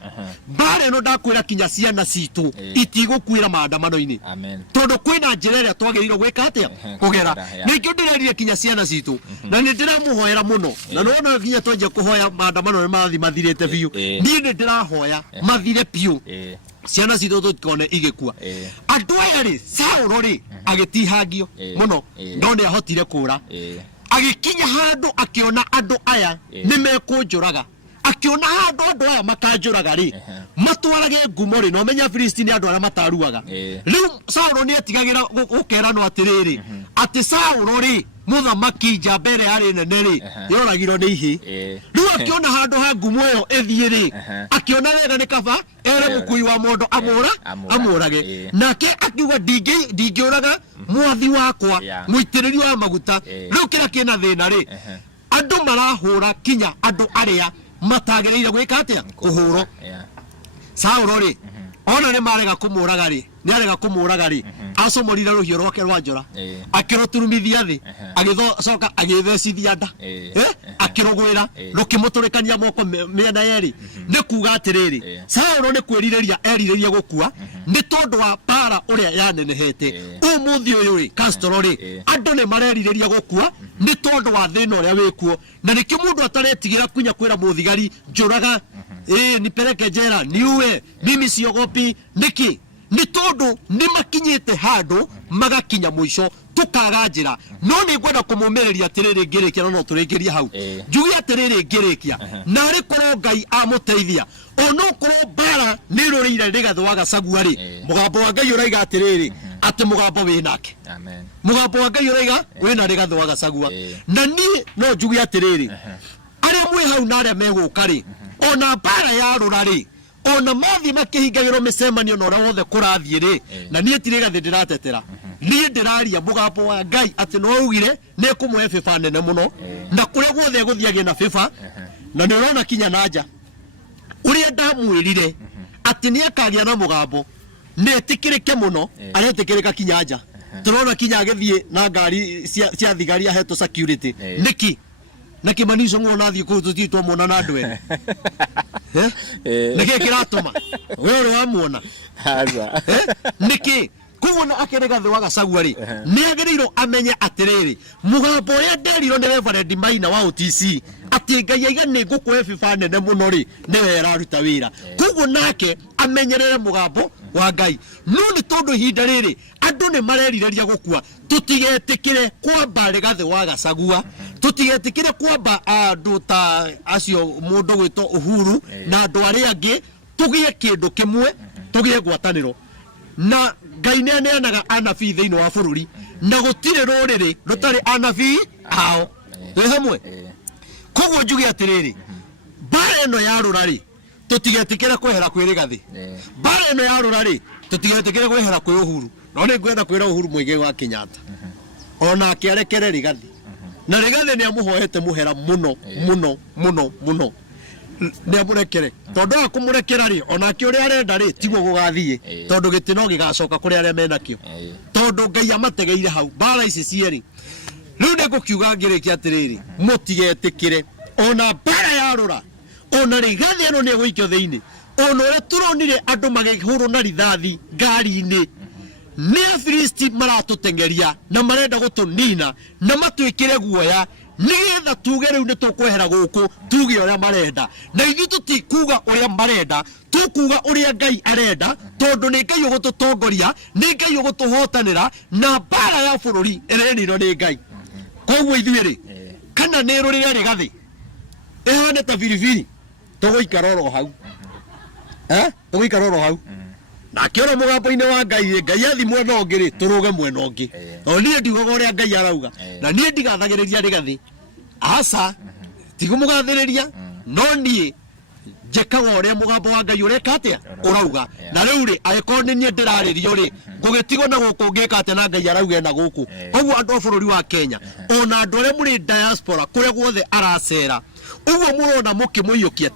mbara ino ndakwira kinya ciana citu itigukwira maandamano-ini tondu kwina njira iria twagiriirwo gwika atia kugera nikio ndirerire kinya ciana citu na ni ndiramuhoera muno na nona kinya twanjia kuhoya maandamano ni mathi mathirite biu ni ndirahoya mathire piu ciana citu tutikone igikua andu aya ri Saũlũ ri agitihangio muno no ni ahotire kura agikinya handu akiona andu aya nimekunjuraga akiona handu andu aya makanjuraga ri matwarage ngumo ri no menya Filisti ni andu aria mataruaga riu Saũlũ ni atigagira gukerano atiriri ati Saũlũ ri muthamaki njambere ari nene ri yoragirwo ni ihi riu akiona handu ha ngumo yo ethie ri akiona wega ni kaba ere mukui wa mundu amurage nake akiuga ndingiuraga mwathi wakwa muitiriri wa maguta riu kira kina thina ri andu marahura kinya andu aria matagereire gwika atia kuhuro Saũlũ ri ona ni marega kumuraga ri ni arega kumuraga ri acomorire ruhio rwake rwa njora akiroturumithia thi agithocoka agithecithia nda akirogwira rukimuturikania moko miena yeri ni kuga atiriri Saulo ni kwiririria eririria gukua ni tondu wa para uria yanenehete umuthi uyu ri Castro ri andu ni mareririria gukua ni tondu wa thina uria wikuo na nikio mundu ataretigira kunya kwira muthigari njuraga nipeleke jera niue mimi siogopi niki ni tondu ni makinyite handu magakinya mwisho tukaga njira no ni ngwenda kumumereria atiriri ngirikia no turingiria hau njugi atiriri ngirikia na ri korwo Ngai amuteithia ono korwo bara ni rurire rigathwa Gachagua ri mugambo wa Ngai uraiga atiriri ati mugambo winake amen mugambo wa Ngai uraiga wina rigathwa Gachagua na ni no njugi atiriri aria mwe hau na aria meguka ri ona bara ya rurari ona mathi makihingagirwo micemanio na uria wothe kurathie ri na nie tirigathi ndiratetera nie ndiraria mugambo wa Ngai ati no ugire ni kumwe FIFA nene muno na kuria guothe guthiagie na FIFA na ni urona kinya nanja uria ndamwirire ati ni akagia na mugambo ni etikirike muno aretikirika kinya nja turona kinya agithie na ngari cia thigari aheto security niki na kimanisho ngona thie ku tutitwo mona na ndwe niki kiratuma wewe wamuona haza niki kuona akirega thwa Gachagua ri ni agiriro amenye atiriri mugambo ya nderiro ni Reverend Maina wa OTC ati Ngai aiga ni ngukwe FIFA nene muno ri ni wera ruta wira kugo nake amenyerere mugambo wa Ngai no ni tondu hinda riri andu ni mareririria gukua tutigetikire kwamba regathe wa Gachagua tutigetikire kwamba andu ta acio mundu gwito Uhuru na andu aria angi tugie kindu kimwe tugie gwataniro na Ngai ni aneanaga anabii thiini wa bururi na gutire ruriri rutari anabii ao we hamwe koguo njugi atiriri bara eno ya rurari tutigetikire kwehera kwirigathi bara eno ya rurari tutigetikire kwehera kwi Uhuru no ni ngwenda kwira Uhuru Muigai wa Kenyatta ona akiarekere rigathi na rigathi ni amuhoete muhera muno muno muno muno ni amurekere tondu akumurekera ri ona ki uri arenda ri tiguo gugathie tondu gitino gigacoka kuri aria menakio tondu Ngai amategeire hau bara ici cieri riu ni ngukiuga ngirikia atiriri mutigetikire ona bara ya rura ona rigathi eno ni guikio thiini ona uri turonire andu magihuru na rithathi ngari-ini ni Afilisti maratutengeria na marenda gutunina na matwikire guoya nigetha tuge riu ni tukwehera guku tuge uria marenda na ithu tutikuga uria marenda tukuga uria Ngai arenda tondu ni Ngai ugututongoria ni Ngai ugutuhotanira na bara ya bururi ereniro ni Ngai koguo ithuĩ ri kana ni rurire rigathi ehane ta biribiri tuguikara ro hau tuguikara ro hau na kioro mugambo-ini wa Ngai Ngai athi mwena ungi ri turuge mwena ungi no nie ndigoga uria Ngai arauga na nie ndigathagiriria rigathi asa tigumugathiriria no nie njekaga uria mugambo wa Ngai ureka atia urauga na riu ri agiko ni nie ndiraririo ri ngugitigo na guku ngika atia na Ngai arauga na guku koguo andu a bururi wa Kenya ona andu aria muri diaspora kuria guothe aracera uguo murona mukimuiyukia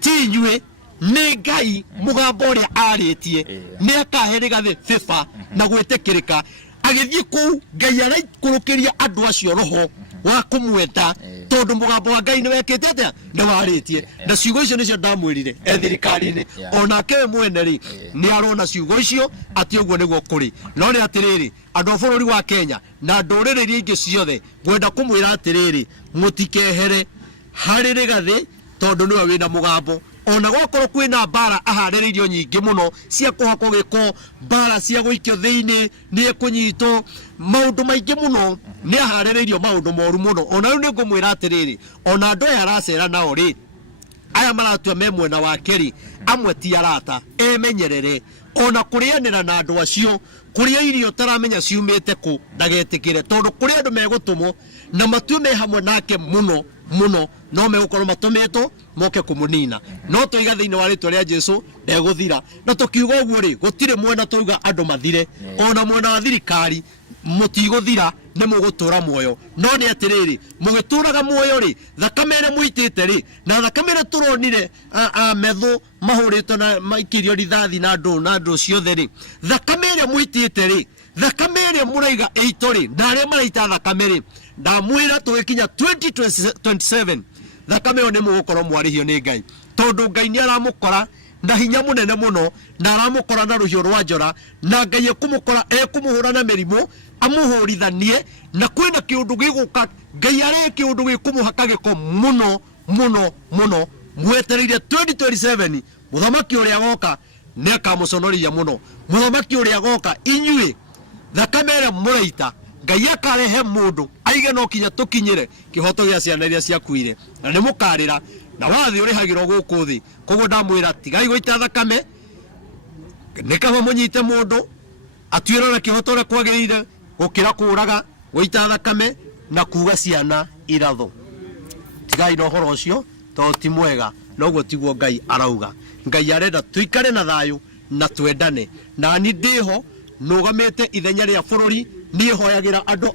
tinyue ni Ngai mugambo uria aritie ni akahe rigathi FIFA na gwitikirika agithie ku Ngai araikurukiria andu acio roho wa kumweta tondu mugambo wa Ngai ni wekite atia ni waritie na ciugo icio nicio ndamwirire thirikari-ini ona ke mwene ri ni arona ciugo icio ati uguo niguo kuri no ni atiriri andu a bururi wa Kenya na nduriri iria ingi ciothe gwenda kumwira atiriri mutikehere hari rigathi tondu niwe wina mugambo ona gwakorwo kwina bara aharĩrĩirio nyingĩ muno cia kuhako gĩko bara cia gũikio thĩinĩ nĩ kunyitwo maũndũ maingĩ muno nĩ aharĩrĩirio maũndũ moru muno ona rĩu nĩ ngũmwĩra atĩrĩrĩ ona andũ aya aracera nao rĩ aya maratua me mwena wa Keri amwe ti arata emenyerere ona kũrĩanĩra na andũ acio kũrĩa irio taramenya ciumĩte kũ ndagetĩkĩre tondũ kũrĩ andũ megũtũmwo na matue me hamwe nake muno no megũkorwo matũmĩtwo moke kũmũnina no tũiga thĩinĩ wa rĩtwa rĩa Jesu ndegũthira na tũkiuga ũguo rĩ gũtirĩ mwena tũiga andũ mathire ona mwena wa thirikari mutigothira ne mugutura muoyo no ni atiriri mugituraga muoyo ri thakame ne muitite ri na thakame ne turonire methu mahurito na maikirio rithathi na ndu ciothe ri thakame ne muitite ri thakame ne muraiga eitori na aria maraita thakame ri ndamwira tugikinya 2027 thakame ne mugukorwo mwarihio ni Ngai tondu Ngai ni aramukora na hinya munene muno na aramukora na ruhio rwa njora na Ngai ekumukora ekumuhura na merimu amuhurithanie na kwina kiundu giguka Ngai ari kiundu gikumuhaka giko muno muno muno mwetereire 2027 muthamaki uria goka neka muconoria muno muthamaki uria goka inyui thakame ria muraita Ngai akarehe mundu aige no kinya tukinyire kihoto gia ciana iria ciakuire na ni mukarira na wathi urihagirwo guku thi koguo ndamwira tigai goita thakame nikaba munyite mundu atuira na kihoto ria kwagirire gukira kuraga goita thakame na kuga ciana iratho tigai no horo ucio to ti mwega noguo tiguo Ngai arauga Ngai arenda tuikare na thayu na twendane na ni ndiho nugamete ithenya ria bururi ni hoyagira andu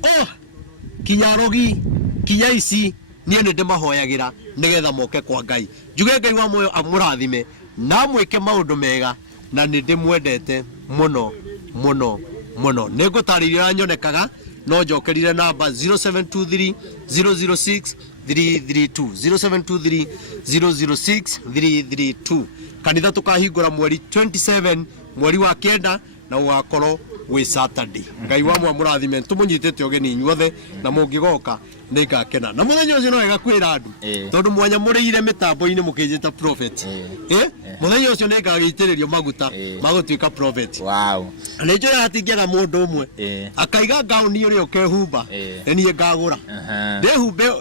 kinya rogi kinya ici ni ndi mahoyagira nigetha moke kwa Ngai njuge Ngai wa moyo amurathime na mwike maundu mega na ni ndimwendete muno muno muno ningutariria nyonekaga no njokerire namba 0723 006 332 0723 006 332 kanitha tukahingura mweri 27 mweri wa kenda na ugakorwo wi Saturday Ngai wa murathime tumunyitete ogeni inyuothe na mungigoka ningakena na muthenya ucio no wega kwira andu tondu mwanya muriire mitambo-ini mukijita prophet muthenya ucio ningagitiririo maguta magutwika prophet wow na njo yatingiaga mundu umwe akaiga gauni uria ukehumba ni ngagura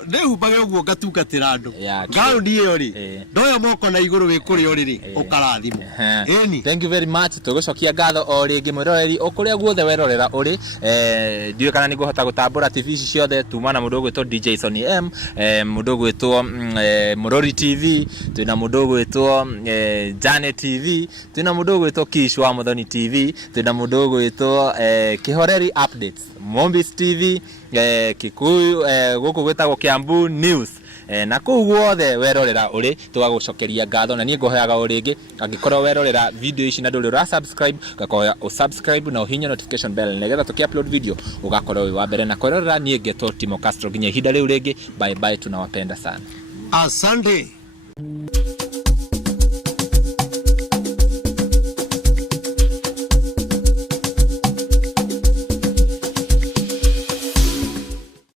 ndehumbaga uguo ngatungatira andu gauni iyo ri ndoya moko na iguru wikuri uri ukarathimo eni thank you very much tugucokia ngatho o ringi mwiroreri ukuria guothe werorera uri ndiwe kana niguhota gutambura TV ciothe tumana mundu gwitwo DJ Sonny M mundu gwitwo Murori TV twina mundu gwitwo Jane TV twina mundu gwitwo Kish wa Muthoni TV twina mundu gwitwo Kihoreri Updates Mombis TV Kikuyu guku gwitagwo Kiambu News na kuu guothe werorera uri tugagucokeria ngatho na nie ngohoyaga uringi angikorwo werorera video ici na nduri ra subscribe gakoya subscribe na uhinya notification bell negetha tuki-upload video ugakorwo wi wa mbere na kwerorera nie ngetwo Timo Castro nginya ihinda riu ringi bye bye tunawapenda sana asante.